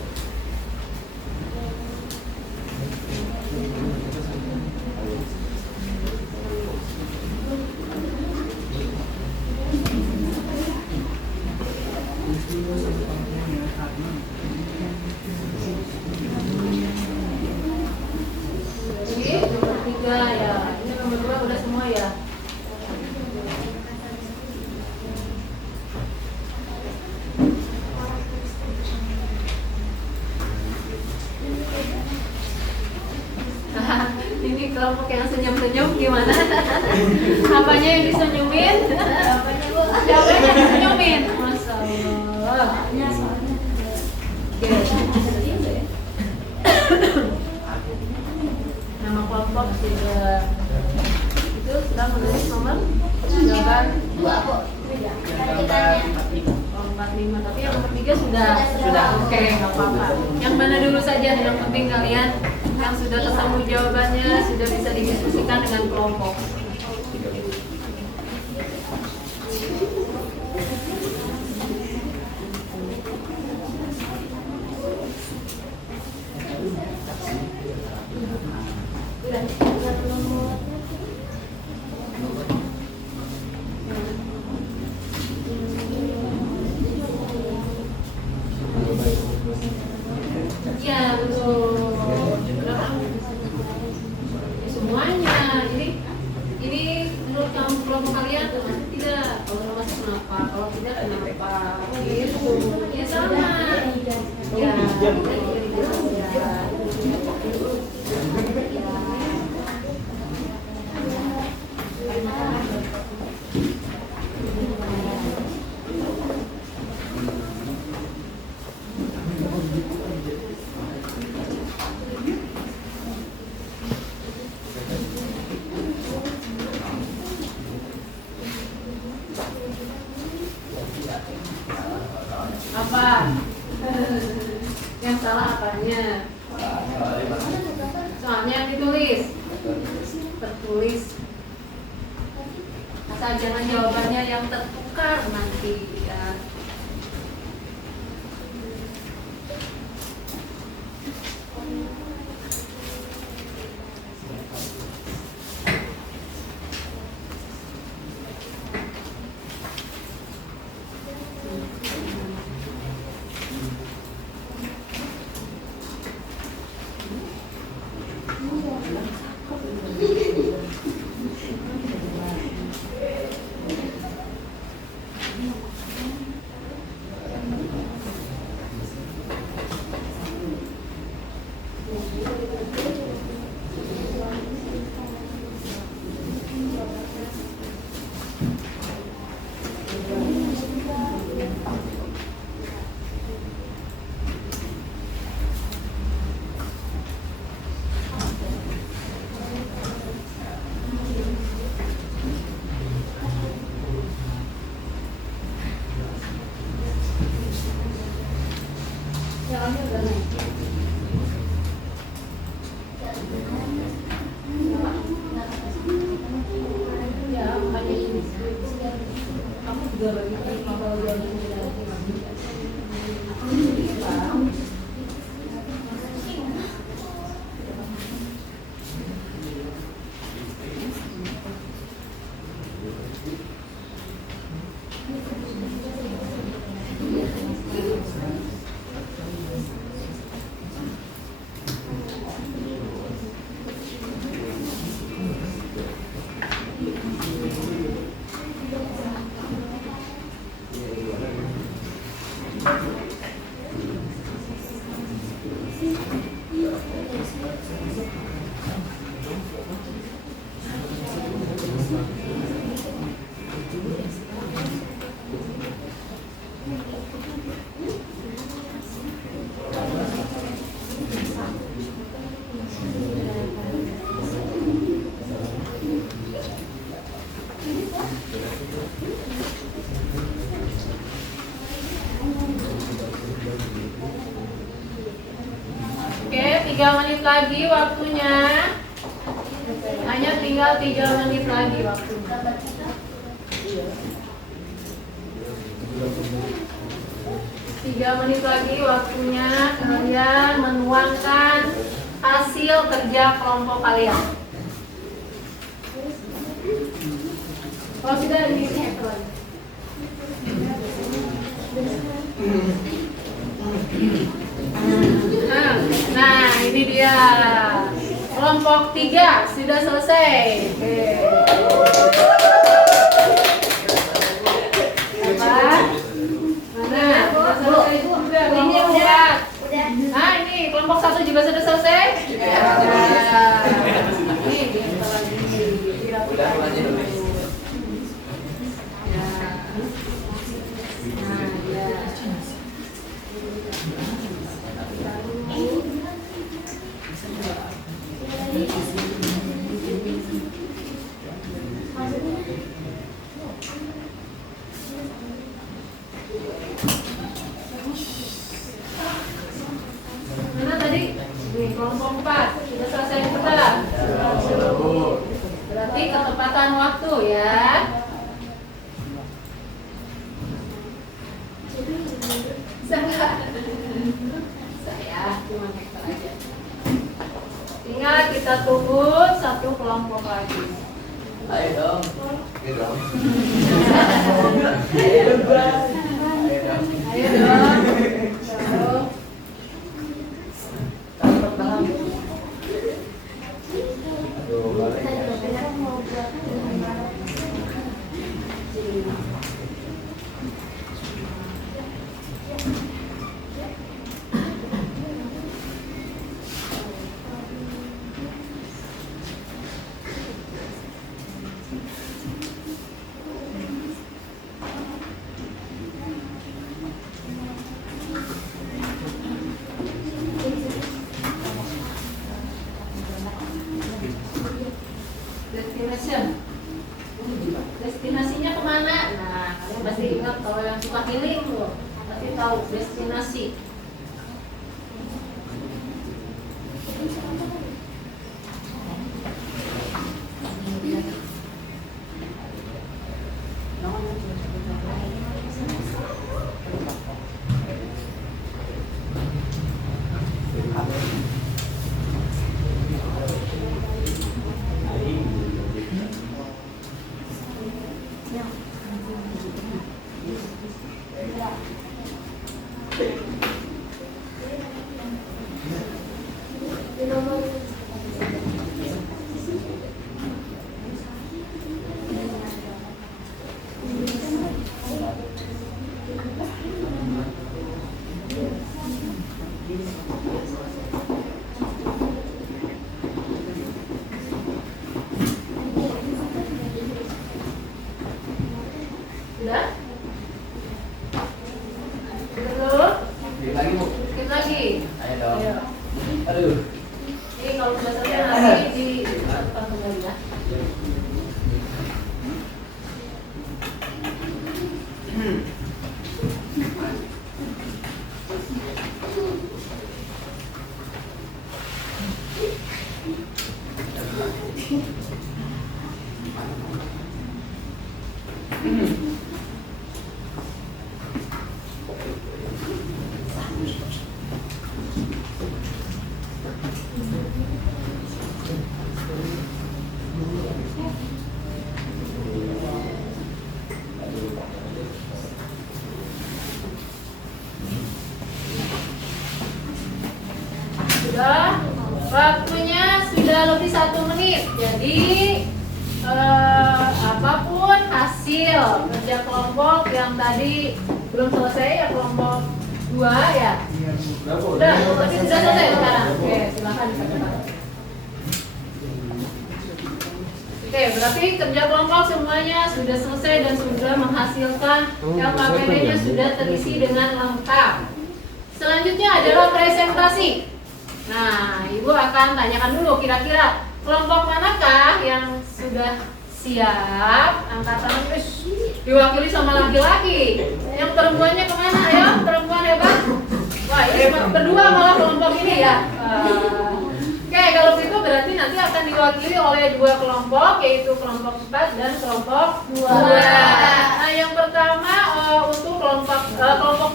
Jadi nomor 3 ya. Ini nomor 2 udah semua ya. Ini kelompok yang senyum-senyum gimana? Apanya yang disenyumin? Apanya Bu? Siapa yang disenyumin? Masya Allah. Oke. Nama kelompok sudah itu sudah menulis nomor jawaban 45, tapi yang nomor 3 sudah oke, nggak apa-apa. Yang mana dulu saja, yang penting kalian yang sudah ketemu jawabannya sudah bisa didiskusikan dengan kelompok. Ya betul. Semuanya. Jadi soalnya yang ditulis tertulis. Asal jangan jawabannya yang tertukar nanti ya. Oke, 3 menit lagi waktunya. Hanya tinggal 3 menit lagi waktunya. 3 menit lagi waktunya kalian menuangkan hasil kerja kelompok kalian. Kalau sudah diisi ekor. Nah, ini dia. Kelompok 3 sudah selesai. Oke. Apa? Mana? Sudah selesai juga. Ini udah. Nah, ini kelompok 1 juga sudah selesai. Ya. Ini dia lagi. Udah lanjut dulu. Mana tadi? Nih, kelompok 4 sudah selesai sebentar. Berarti ketepatan waktu ya. Saya cuma ngekor aja. Tinggal kita tunggu 1 kelompok lagi. Ayo dong. Ayo dong. Destinasinya kemana? Nah, kalian pasti ingat kalau yang suka healing loh, pasti tahu destinasi. Sudah? Belum? Skip lagi Bu. Skip lagi. Ayo dong. Ayo. Aduh. Ini kalau sudah selesai nanti dilakukan kembali ya. Sudah, waktunya sudah lebih 1 menit. Jadi apapun hasil kerja kelompok yang tadi belum selesai ya, kelompok 2 ya. Sudah, tapi sudah selesai sekarang. Oke, silakan dikerjakan. Oke, berarti kerja kelompok semuanya sudah selesai dan sudah menghasilkan LKPD-nya sudah terisi dengan lengkap. Selanjutnya adalah presentasi. Nah, Ibu akan tanyakan dulu kira-kira kelompok manakah yang sudah siap angkat tangan, diwakili sama laki-laki. Yang perempuannya kemana? Ayo, perempuan hebat. Wah, ini berdua malah kelompok ini ya. Oke, kalau begitu berarti nanti akan diwakili oleh 2 kelompok, yaitu kelompok 4 dan kelompok 2. Nah, yang pertama untuk kelompok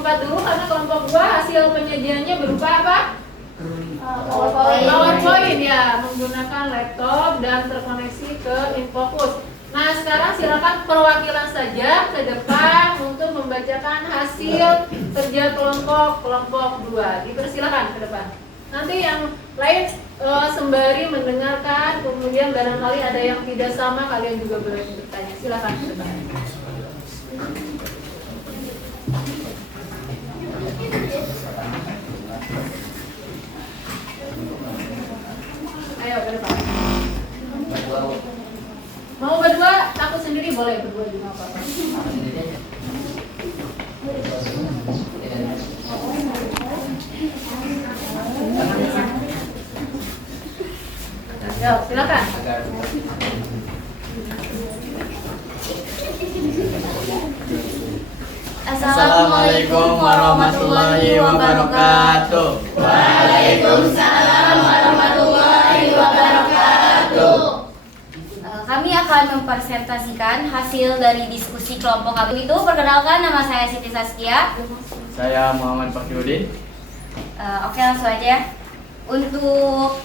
4 dulu, karena kelompok 2 hasil penyajiannya berupa apa? PowerPoint ya, menggunakan laptop dan terkoneksi ke Infocus. Nah, sekarang silakan perwakilan saja ke depan untuk membacakan hasil kerja kelompok 2. Dipersilakan ke depan. Nanti yang lain sembari mendengarkan, kemudian barangkali ada yang tidak sama, kalian juga boleh bertanya. Silakan ke depan. Ayo ke depan. Mau berdua, aku sendiri boleh, berdua juga apa-apa. Yo, silakan. Assalamualaikum warahmatullahi wabarakatuh. Waalaikumsalam warahmatullahi wabarakatuh. Kami akan mempresentasikan hasil dari diskusi kelompok kami itu. Perkenalkan, nama saya Siti Saskia. Saya Muhammad Fakirudin. Oke, langsung aja. Untuk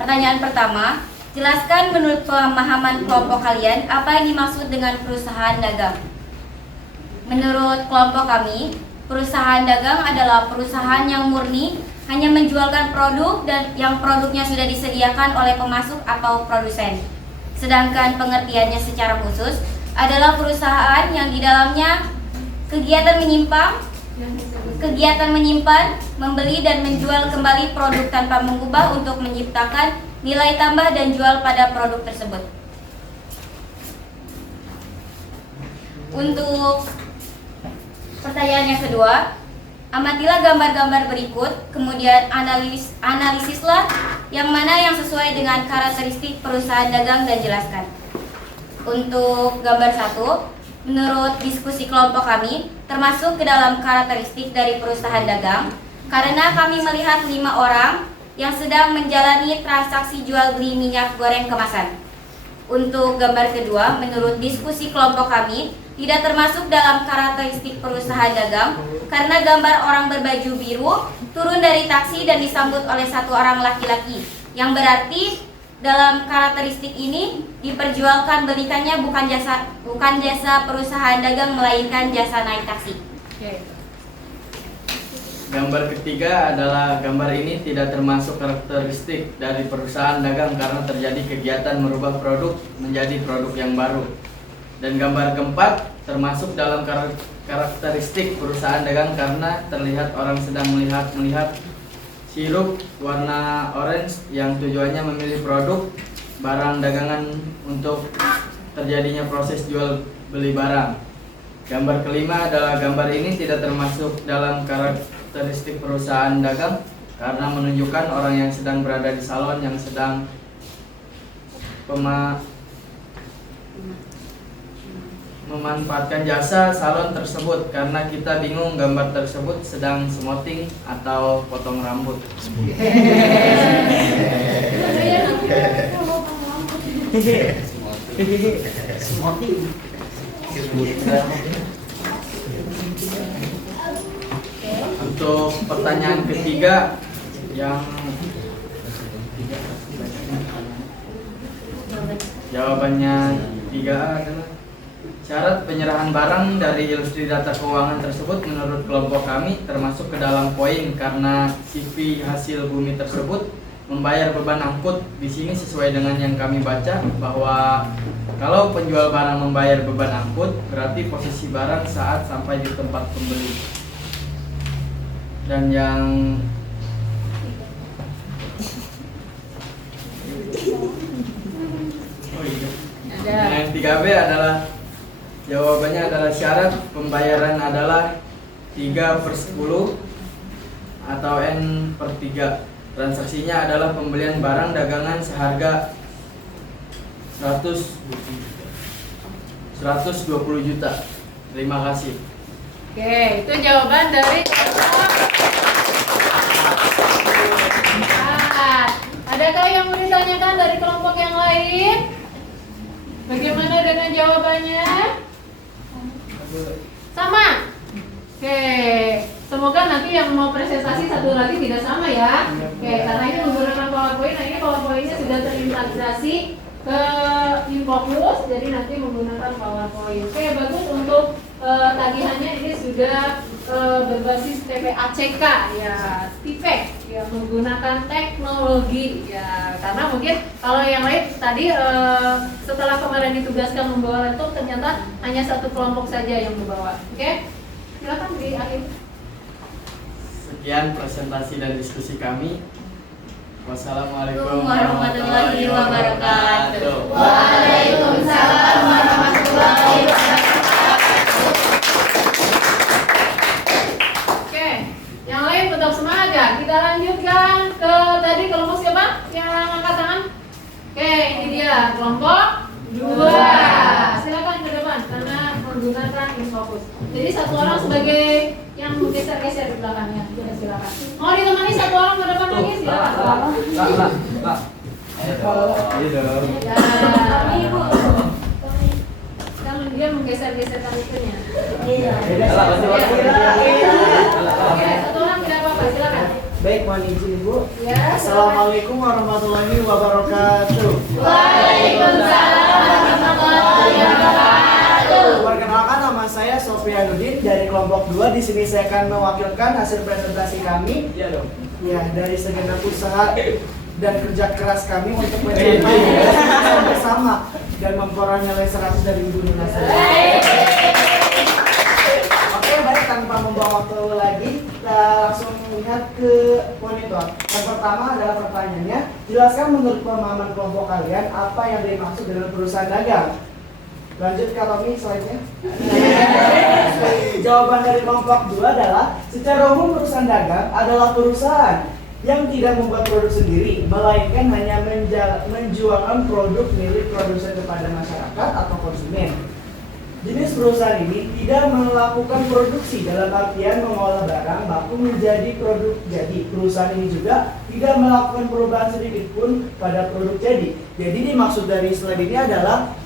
pertanyaan pertama, jelaskan menurut pemahaman kelompok kalian apa yang dimaksud dengan perusahaan dagang. Menurut kelompok kami, perusahaan dagang adalah perusahaan yang murni hanya menjualkan produk dan yang produknya sudah disediakan oleh pemasok atau produsen. Sedangkan pengertiannya secara khusus adalah perusahaan yang di dalamnya kegiatan menyimpan, membeli dan menjual kembali produk tanpa mengubah untuk menciptakan nilai tambah dan jual pada produk tersebut. Untuk pertanyaan yang kedua, amatilah gambar-gambar berikut, kemudian analisislah yang mana yang sesuai dengan karakteristik perusahaan dagang dan jelaskan. Untuk gambar 1, menurut diskusi kelompok kami, termasuk ke dalam karakteristik dari perusahaan dagang, karena kami melihat 5 orang yang sedang menjalani transaksi jual beli minyak goreng kemasan. Untuk gambar kedua, menurut diskusi kelompok kami, tidak termasuk dalam karakteristik perusahaan dagang karena gambar orang berbaju biru turun dari taksi dan disambut oleh 1 orang laki-laki, yang berarti dalam karakteristik ini diperjualkan belikannya bukan jasa perusahaan dagang melainkan jasa naik taksi. Gambar ketiga adalah gambar ini tidak termasuk karakteristik dari perusahaan dagang karena terjadi kegiatan merubah produk menjadi produk yang baru. Dan gambar keempat termasuk dalam karakteristik perusahaan dagang karena terlihat orang sedang melihat sirup warna orange yang tujuannya memilih produk barang dagangan untuk terjadinya proses jual beli barang. Gambar kelima adalah gambar ini tidak termasuk dalam karakteristik perusahaan dagang karena menunjukkan orang yang sedang berada di salon yang sedang memanfaatkan jasa salon tersebut karena kita bingung gambar tersebut sedang smoothing atau potong rambut. Untuk pertanyaan ketiga yang jawabannya 3A adalah syarat penyerahan barang dari industri data keuangan tersebut menurut kelompok kami termasuk ke dalam poin karena CV hasil bumi tersebut membayar beban angkut. Di sini sesuai dengan yang kami baca bahwa kalau penjual barang membayar beban angkut berarti posisi barang saat sampai di tempat pembeli. Dan yang yang 3B adalah jawabannya adalah syarat pembayaran adalah 3/10 atau N/3. Transaksinya adalah pembelian barang dagangan seharga 120 juta. Terima kasih. Oke, itu jawaban dari adakah yang mau ditanyakan dari kelompok yang lain? Bagaimana dengan jawabannya? Sama? Oke, semoga nanti yang mau presentasi satu lagi tidak sama ya. Oke, karena ini menggunakan PowerPoint, nah ini PowerPoint-nya sudah terintegrasi ke Infocus, jadi nanti menggunakan PowerPoint. Oke, bagus. Untuk tagihannya ini sudah berbasis TPACK ya, TIPEK ya, menggunakan teknologi ya. Karena mungkin kalau yang lain tadi setelah kemarin ditugaskan membawa laptop ternyata hanya satu kelompok saja yang membawa. Oke, silakan di akhir. Sekian presentasi dan diskusi kami. Wassalamualaikum warahmatullahi wabarakatuh. Waalaikumsalam warahmatullahi wabarakatuh. Oke, yang lain tetap semangat ya. Kita lanjutkan ke tadi kelompok siapa yang angkat tangan? Oke, ini dia kelompok 2. Silakan ke depan karena menggunakan Infocus. Jadi satu orang sebagai yang geser-geser di belakangnya. Silakan. Mau ditemani satu orang ke depan lagi silakan. Ya, Ibu. Kan dia menggeser-geserkan itunya. Iya. Oke, satu orang tidak apa-apa, silakan. Baik, mohon izin Ibu. Ya, Assalamualaikum warahmatullahi wabarakatuh. Waalaikumsalam warahmatullahi wabarakatuh. Perkenalkan, nama saya Sofianuddin dari kelompok 2. Di sini saya akan mewakilkan hasil presentasi kami. Iya dong. Ya, dari segenap usaha dan kerja keras kami untuk mencapai bersama dan memperoleh nilai 100 dari Ibu Nina. Oke, baik, tanpa membuang waktu lagi, kita langsung lihat ke monitor. Yang pertama adalah pertanyaannya, jelaskan menurut pemahaman kelompok kalian apa yang dimaksud dengan perusahaan dagang. Lanjut ke Tommy slide-nya. Jawaban dari kelompok 2 adalah secara umum perusahaan dagang adalah perusahaan yang tidak membuat produk sendiri, melainkan hanya menjualkan produk milik produsen kepada masyarakat atau konsumen. Jenis perusahaan ini tidak melakukan produksi dalam artian mengolah barang baku menjadi produk jadi. Perusahaan ini juga tidak melakukan perubahan sedikit pun pada produk jadi. Jadi dimaksud dari slide ini adalah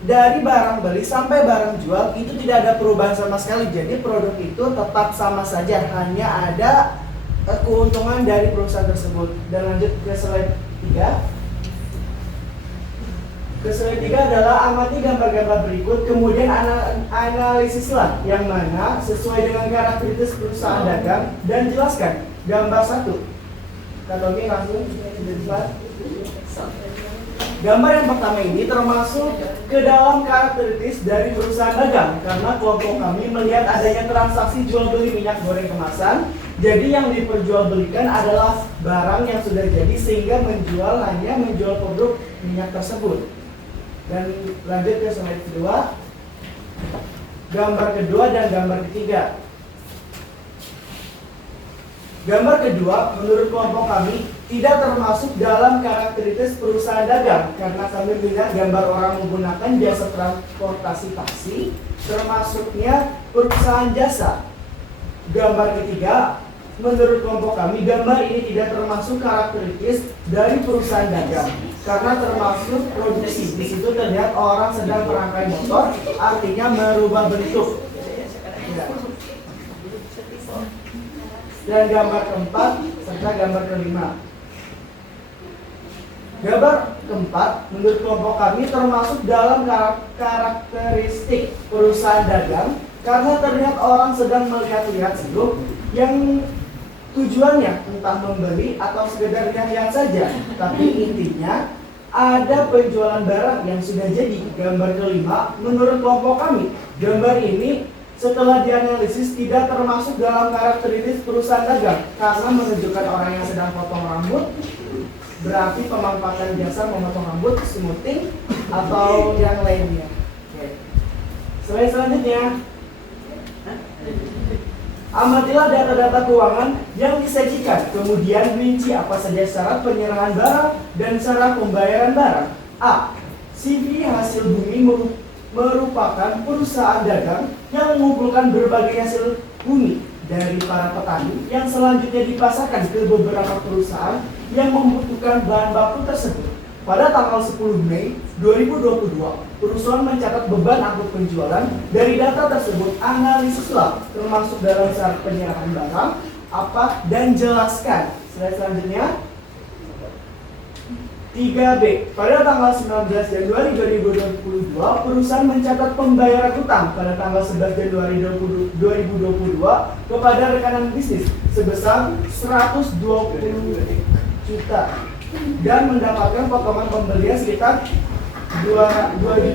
dari barang beli sampai barang jual itu tidak ada perubahan sama sekali. Jadi produk itu tetap sama saja, hanya ada keuntungan dari perusahaan tersebut. Dan lanjut ke slide 3. Kesulitan 3 adalah amati gambar-gambar berikut, kemudian analisislah yang mana sesuai dengan karakteristik perusahaan dagang dan jelaskan. Gambar 1. Kak Tommy langsung debat. Gambar yang pertama ini termasuk ke dalam karakteristik dari perusahaan dagang karena kelompok kami melihat adanya transaksi jual beli minyak goreng kemasan. Jadi yang diperjualbelikan adalah barang yang sudah jadi sehingga hanya menjual produk minyak tersebut. Dan lanjut ke slide kedua. Gambar kedua dan gambar ketiga. Gambar kedua menurut kelompok kami tidak termasuk dalam karakteristik perusahaan dagang karena kami melihat gambar orang menggunakan jasa transportasi taksi termasuknya perusahaan jasa. Gambar ketiga menurut kelompok kami gambar ini tidak termasuk karakteristik dari perusahaan dagang karena termasuk produksi. Di situ terlihat orang sedang merangkai motor, artinya merubah bentuk. Ya. Dan gambar keempat serta gambar kelima. Gambar keempat menurut kelompok kami termasuk dalam karakteristik perusahaan dagang karena terlihat orang sedang melihat-lihat seluk yang tujuannya entah membeli atau sekedar lihat-lihat saja, tapi intinya ada penjualan barang yang sudah jadi. Gambar kelima menurut kelompok kami gambar ini setelah dianalisis tidak termasuk dalam karakteristik perusahaan dagang karena menunjukkan orang yang sedang potong rambut, berarti pemanfaatan jasa memotong rambut, smoothing, atau yang lainnya. Oke. Slide selanjutnya. Amatilah data-data keuangan yang disajikan, kemudian rinci apa saja syarat penyerahan barang dan syarat pembayaran barang. A. CV hasil bumi merupakan perusahaan dagang yang mengumpulkan berbagai hasil bumi dari para petani yang selanjutnya dipasarkan ke beberapa perusahaan yang membutuhkan bahan baku tersebut. Pada tanggal 10 Mei 2022, perusahaan mencatat beban angkut penjualan. Dari data tersebut, analisislah termasuk dalam syarat penyerahan barang apa dan jelaskan. Slide selanjutnya. 3B. Pada tanggal 19 Januari 2022, perusahaan mencatat pembayaran utang pada tanggal 11 Januari 2022 kepada rekanan bisnis sebesar 120 juta dan mendapatkan potongan pembelian sekitar 2.400.000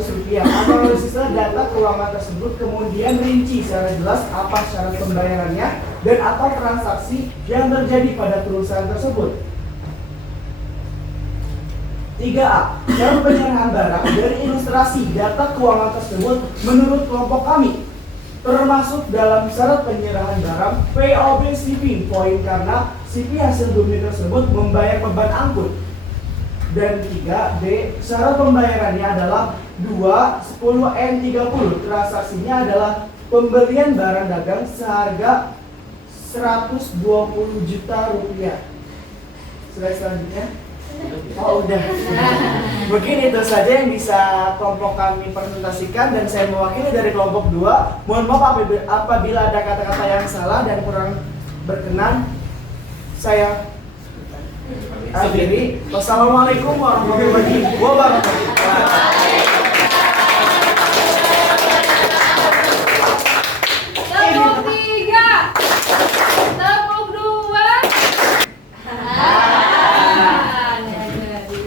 rupiah. Analisislah data keuangan tersebut, kemudian rinci secara jelas apa syarat pembayarannya dan apa transaksi yang terjadi pada perusahaan tersebut. 3A. Cara penyerahan barang. Dari ilustrasi data keuangan tersebut menurut kelompok kami termasuk dalam syarat penyerahan barang POB shipping point karena CV hasil bumi tersebut membayar beban angkut. Dan 3D. Syarat pembayarannya adalah 2/10N30. Transaksinya adalah pembelian barang dagang seharga 120 juta rupiah. Slide selanjutnya. Oh udah. Mungkin itu saja yang bisa kelompok kami presentasikan dan saya mewakili dari kelompok 2. Mohon maaf apabila ada kata-kata yang salah dan kurang berkenan. Saya akhiri. Wassalamualaikum warahmatullahi wabarakatuh. Tepuk 3, tepuk 2.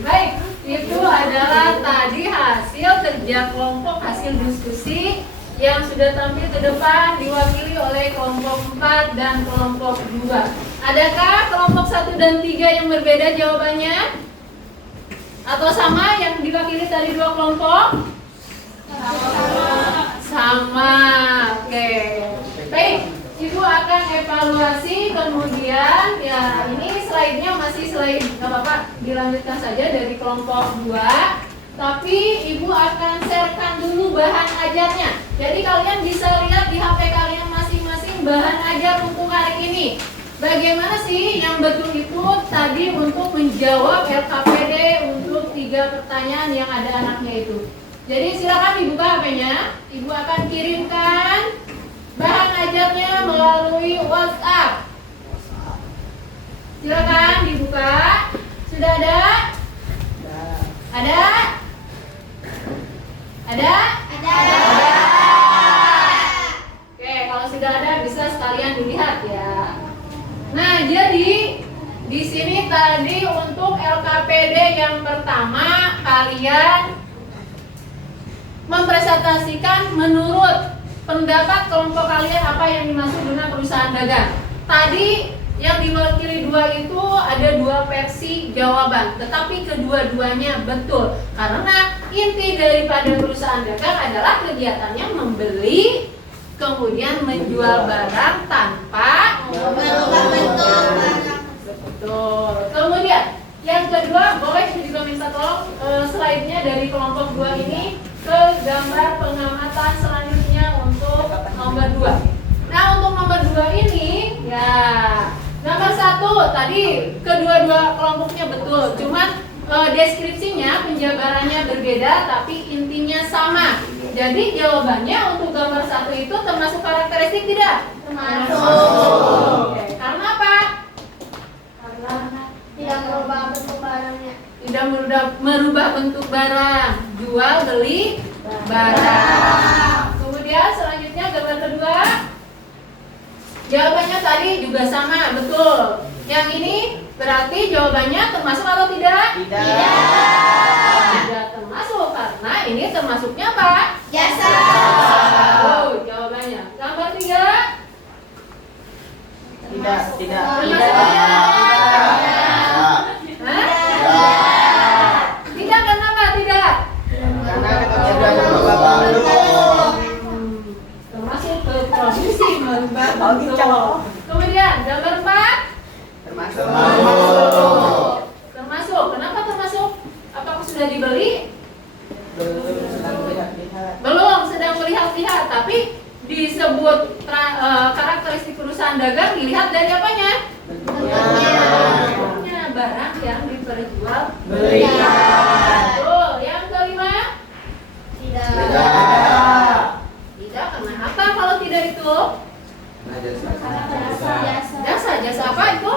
Baik, itu adalah tadi hasil kerja kelompok, hasil diskusi yang sudah tampil ke depan diwakili oleh kelompok 4 dan kelompok 2. Adakah kelompok 1 dan 3 yang berbeda jawabannya? Atau sama yang diwakili dari dua kelompok? Sama. Oke. Baik, Ibu akan evaluasi kemudian ya ini slide-nya masih slide nggak apa-apa dilanjutkan saja dari kelompok 2. Tapi Ibu akan sharekan dulu bahan ajarnya. Jadi kalian bisa lihat di HP kalian masing-masing bahan ajar untuk hari ini. Bagaimana sih yang betul itu tadi untuk menjawab LKPD untuk 3 pertanyaan yang ada anaknya itu. Jadi silakan dibuka HP-nya. Ibu akan kirimkan bahan ajarnya melalui WhatsApp. Silakan dibuka. Sudah ada? Ada? Ada? Oke, kalau sudah ada bisa sekalian dilihat ya. Nah, jadi di sini tadi untuk LKPD yang pertama kalian mempresentasikan menurut pendapat kelompok kalian apa yang dimaksud dengan perusahaan dagang. Tadi yang diwakili 2 itu ada 2 versi jawaban, tetapi kedua-duanya betul karena inti daripada perusahaan dagang adalah kegiatannya membeli kemudian menjual barang tanpa merubah bentuk barang. Betul. Kemudian yang kedua, boleh juga minta tolong slide-nya dari kelompok 2 ini ke gambar pengamatan selanjutnya untuk nomor 2. Nah, untuk nomor 2 ini ya nomor 1 tadi kedua-dua kelompoknya betul, cuman deskripsinya penjabarannya berbeda tapi intinya sama. Jadi jawabannya untuk gambar 1 itu termasuk karakteristik tidak? Termasuk. Oke. Karena apa? Karena tidak merubah bentuk barangnya. Tidak merubah bentuk barang, jual beli barang. Kemudian selanjutnya gambar kedua, jawabannya tadi juga sama, betul. Yang ini berarti jawabannya termasuk atau tidak? Tidak termasuk karena ini termasuknya apa? Jasa. Oh, jawabannya. Gambar 3. Tidak. Termasuk tidak kenapa tidak? Karena kegiatan merubah bentuk. Termasuk ke produksi merubah bentuk. Kemudian gambar 4. Termasuk. Kenapa termasuk? Apakah sudah dibeli? Belum, sedang melihat-lihat. Tapi disebut karakteristik perusahaan dagang dilihat dari apanya? Bentuknya, barang yang diperjual belikan. Betul. Yang kelima? Tidak. Tidak, kenapa kalau tidak itu? Jasa apa itu?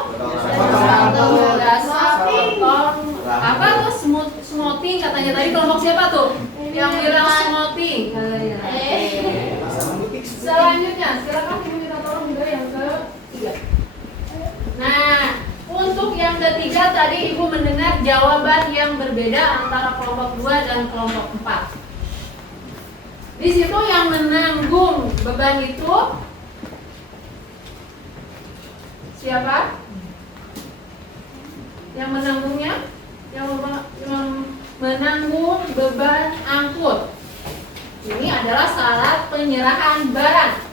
Jasa potong apa tuh smoothing katanya tadi kelompok siapa tuh? Yang bilang smoothing. Selanjutnya silakan ibu minta tolong juga yang ketiga. Nah, untuk yang ketiga tadi ibu mendengar jawaban yang berbeda antara kelompok 2 dan kelompok 4. Di situ yang menanggung beban itu siapa? Yang menanggungnya? Yang menanggung beban angkut. Ini adalah syarat penyerahan barang.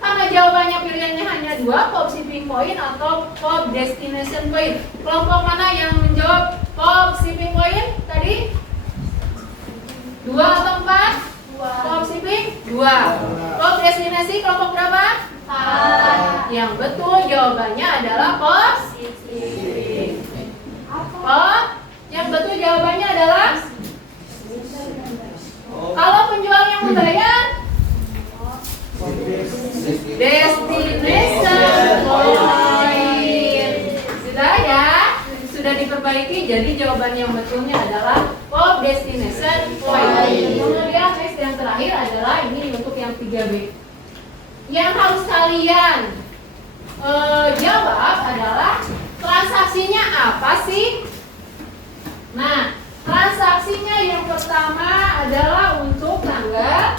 Karena jawabannya pilihannya hanya 2, pop shipping point atau pop destination point. Kelompok mana yang menjawab pop shipping point tadi? 2 atau 4? Pop shipping? 2. Pop destinasi kelompok berapa? 4. Yang betul jawabannya adalah pop shipping. Pop yang betul jawabannya adalah kalau penjual yang membayar destination point. Sudah ya? Sudah diperbaiki, jadi jawaban yang betulnya adalah pop destination point. Kemudian next yang terakhir adalah ini untuk yang 3B. Yang harus kalian jawab adalah transaksinya apa sih? Nah, transaksinya yang pertama adalah untuk tanggal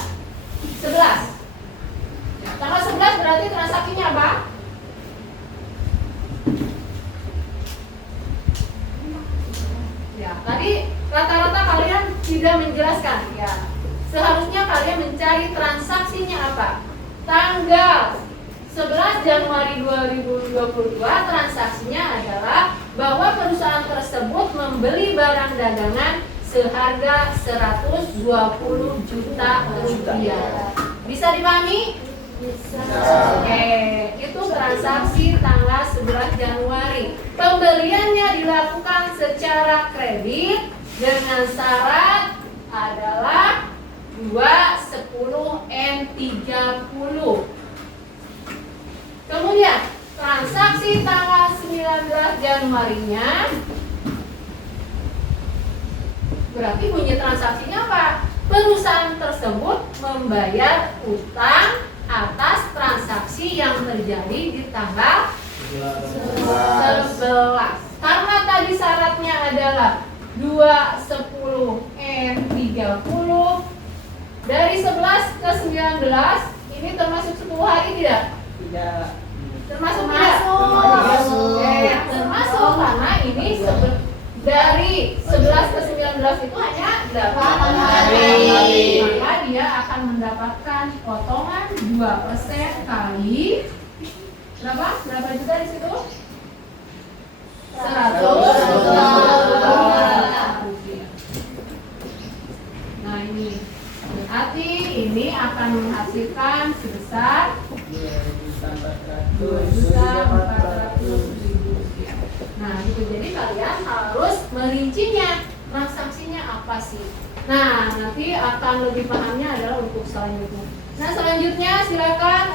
11. Tanggal 11 berarti transaksinya apa? Ya, tadi rata-rata kalian tidak menjelaskan ya. Seharusnya kalian mencari transaksinya apa? Tanggal 11 Januari 2022 transaksinya adalah bahwa perusahaan tersebut membeli barang dagangan seharga 120 juta rupiah. Bisa dipahami? Bisa. Oke, itu transaksi tanggal 11 Januari. Pembeliannya dilakukan secara kredit dengan syarat adalah 210N30. Kemudian transaksi tanggal 19 Januarinya berarti bunyi transaksinya apa? perusahaan tersebut membayar utang atas transaksi yang terjadi di tanggal 11. Karena tadi syaratnya adalah 2, 10, M30 dari 11 ke 19, ini termasuk 10 hari tidak? Tidak. Termasuk tidak? Termasuk karena ini dari 11 ke 19 itu hanya 8 hari. Maka dia akan mendapatkan potongan 2% kali berapa? Berapa juta di situ? 100 rupiah. Nah ini berarti ini akan menghasilkan sebesar 2.400.000 rupiah. Nah gitu, jadi kalian harus merincinya, transaksinya apa sih. Nah nanti akan lebih pahamnya adalah untuk selanjutnya. Nah selanjutnya silakan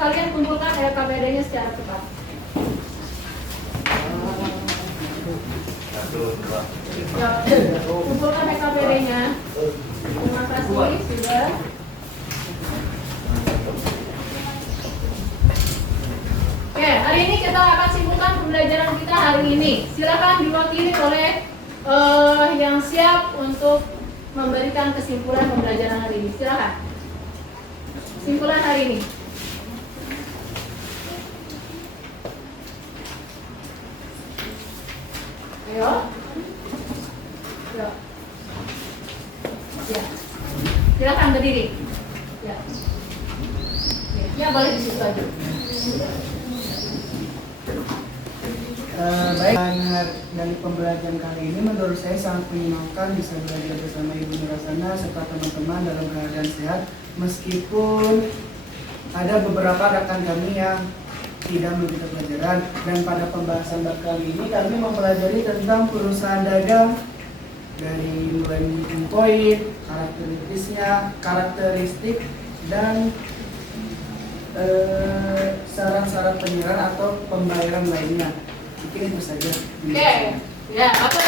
kalian kumpulkan LKPD-nya secara cepat. Kumpulkan LKPD-nya. Terima kasih sudah. Oke, hari ini kita akan simpulkan pembelajaran kita hari ini. Silakan diwakili oleh yang siap untuk memberikan kesimpulan pembelajaran hari ini. Silakan. Kesimpulan hari ini. Ayo. Yo. Ya. Silakan berdiri. Ya. Ya, boleh di situ aja. Baik, dari pembelajaran kali ini menurut saya sangat menyenangkan bisa belajar bersama Ibu Nurasana serta teman-teman dalam keadaan sehat, meskipun ada beberapa rekan kami yang tidak mengikuti pelajaran. Dan pada pembahasan kali ini kami mempelajari tentang perusahaan dagang dari mulai meeting point, karakteristik dan syarat-syarat penyerahan atau pembayaran lainnya. Mungkin itu saja. Oke, ya apa?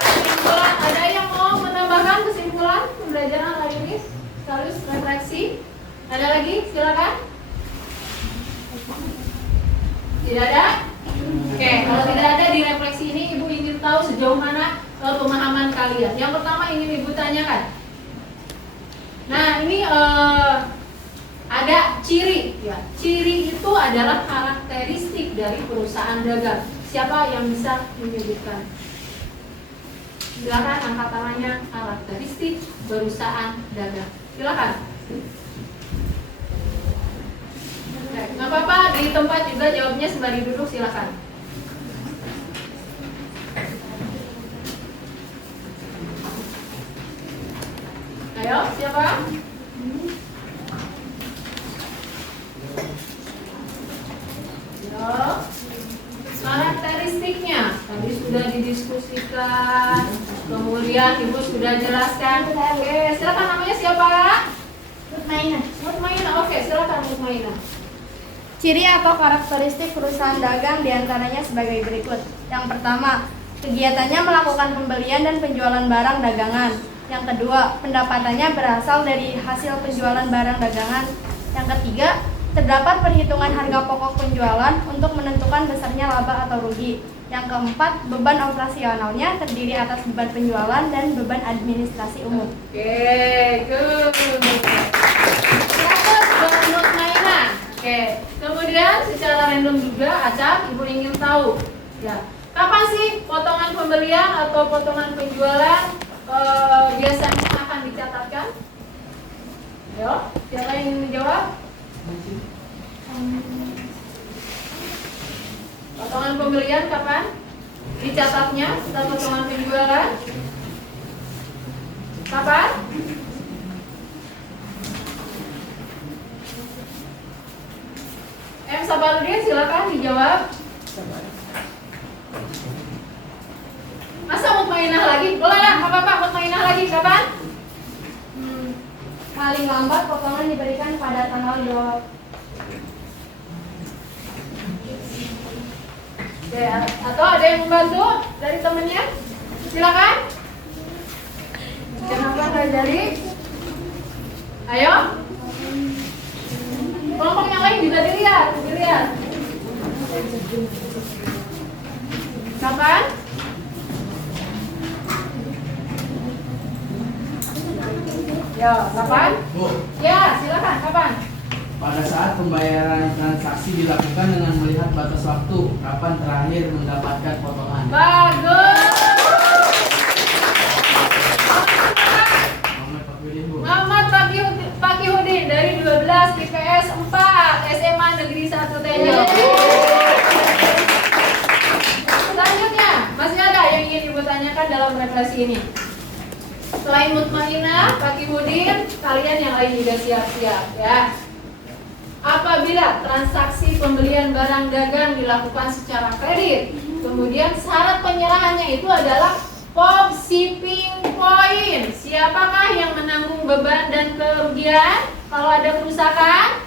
Kesimpulan, ada yang mau menambahkan kesimpulan pembelajaran hari ini? Sekaligus refleksi. Ada lagi? Silakan. Tidak ada? Oke, kalau tidak ada di refleksi ini, Ibu ingin tahu sejauh mana pemahaman kalian. Yang pertama ingin Ibu tanyakan. Nah, ini ada ciri, ya. Ciri itu adalah karakteristik dari perusahaan dagang. Siapa yang bisa menyebutkan? Silakan angkat tangannya. Karakteristik perusahaan dagang. Silakan. Nggak apa-apa, di tempat juga jawabnya sembari duduk, silakan. Ayo, siapa? Karakteristiknya tadi sudah didiskusikan, kemudian Ibu sudah jelaskan. Oke, silakan, namanya siapa? Mutmainah. Oke, silakan Mutmainah. Ciri atau karakteristik perusahaan dagang diantaranya sebagai berikut. Yang pertama, kegiatannya melakukan pembelian dan penjualan barang dagangan. Yang kedua, pendapatannya berasal dari hasil penjualan barang dagangan. Yang ketiga, terdapat perhitungan harga pokok penjualan untuk menentukan besarnya laba atau rugi. Yang keempat, beban operasionalnya terdiri atas beban penjualan dan beban administrasi umum. Oke, good. Terus Mutmainah. Oke, kemudian secara random juga Acap, Ibu ingin tahu, ya, kapan sih potongan pembelian atau potongan penjualan biasanya akan dicatatkan? Yo, siapa yang ingin menjawab? Potongan pembelian kapan dicatatnya setelah potongan penjualan? Kapan? Sabarudin, silakan dijawab. Masa Mutmainah lagi? Boleh lah, nggak apa-apa. Mutmainah lagi kapan? Paling lambat potongan diberikan pada tanggal 2. Oke, atau ada yang membantu dari temennya? Silakan. silakan Kak Jali. Ayo. Kelompok yang lain juga dilihat. Kapan? Ya, kapan? Bu, Ya, silakan. Kapan? pada saat pembayaran transaksi dilakukan dengan melihat batas waktu, kapan terakhir mendapatkan potongan? Bagus. Muhammad Fakhrudin, Bu. Muhammad Fakihudin dari 12 IPS 4 SMA Negeri 1 Tenjo. Selanjutnya, masih ada yang ingin Ibu tanyakan dalam refleksi ini? Selain Mutmainah, Fakihudin, kalian yang lain juga siap-siap ya. Apabila transaksi pembelian barang dagang dilakukan secara kredit, kemudian syarat penyerahannya itu adalah POP shipping point. Siapakah yang menanggung beban dan kerugian kalau ada kerusakan?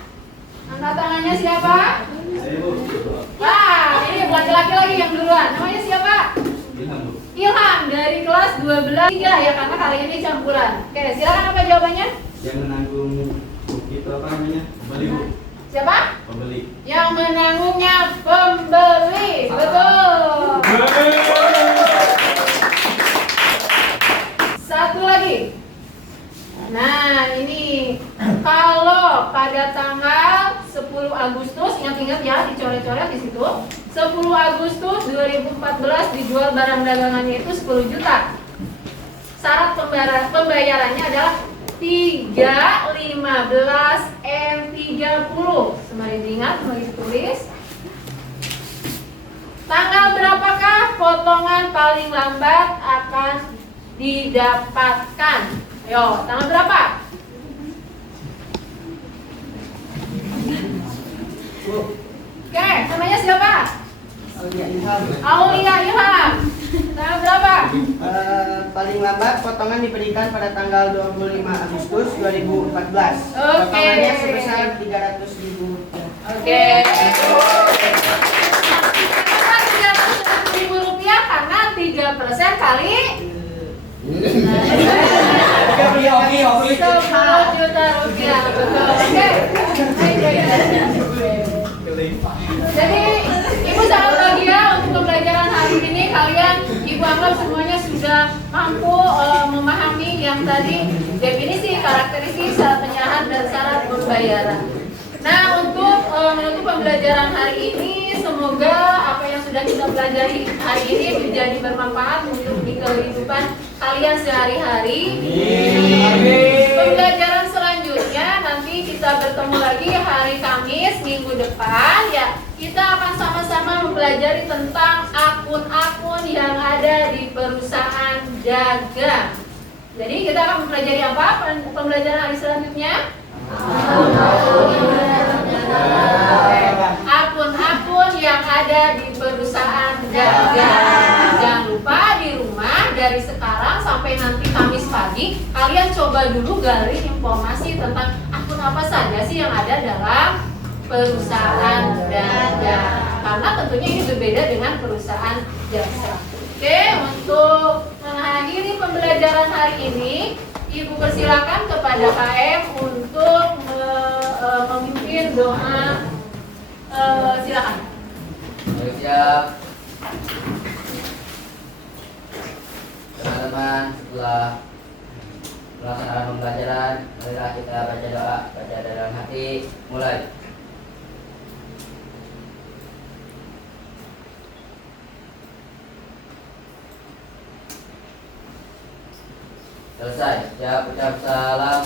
Angkat tangannya siapa? Wah, ini bukan laki-laki yang duluan. Namanya siapa? Ilham dari kelas 12 3 ya, karena kali ini campuran. Oke, silakan apa jawabannya? Yang menanggung itu apa namanya? Pembeli, Bu. Siapa? Pembeli. Yang menanggungnya pembeli. Betul. Satu lagi. Nah, ini kalau pada tanggal 10 Agustus, ingat-ingat ya, dicoret-coret di situ. 10 Agustus 2014 dijual barang dagangannya itu 10 juta. Syarat pembayarannya adalah 3, 15, M30. Sembari diingat, sembari ditulis. Tanggal berapakah potongan paling lambat akan didapatkan? Ayo, tanggal berapa? Oke, namanya siapa? Aulia Ilham. Aulia Ilham. Tanggal berapa? Paling lambat potongan diberikan pada tanggal 25 Agustus 2014. Oke. Potongannya sebesar 300.000 rupiah. Oke. Kenapa 300.000 rupiah? Karena 3% kali 10 juta rupiah. Betul. Oke. Jadi Ibu sangat bahagia untuk pembelajaran hari ini. Kalian Ibu anggap semuanya sudah mampu memahami yang tadi definisi, karakteristik, syarat penyerahan dan syarat pembayaran. Nah, untuk menutup pembelajaran hari ini, semoga apa yang sudah kita pelajari hari ini menjadi bermanfaat untuk di kehidupan kalian sehari-hari. Pembelajaran selanjutnya nanti kita bertemu lagi hari Kamis minggu depan ya. Kita akan sama-sama mempelajari tentang akun-akun yang ada di perusahaan dagang. Jadi kita akan mempelajari apa pembelajaran hari selanjutnya? Akun-akun yang ada di perusahaan dagang. Jangan lupa di rumah dari sekarang sampai nanti Kamis pagi kalian coba dulu gali informasi tentang akun apa saja sih yang ada dalam perusahaan dagang. Karena tentunya ini berbeda dengan perusahaan jasa. Oke, untuk mengakhiri pembelajaran hari ini, Ibu persilakan kepada KM untuk memimpin doa. Silakan. Ayo siap. Teman-teman, setelah pelaksanaan pembelajaran, marilah kita baca doa, baca dalam hati, mulai. Selesai. Siap, ucap salam.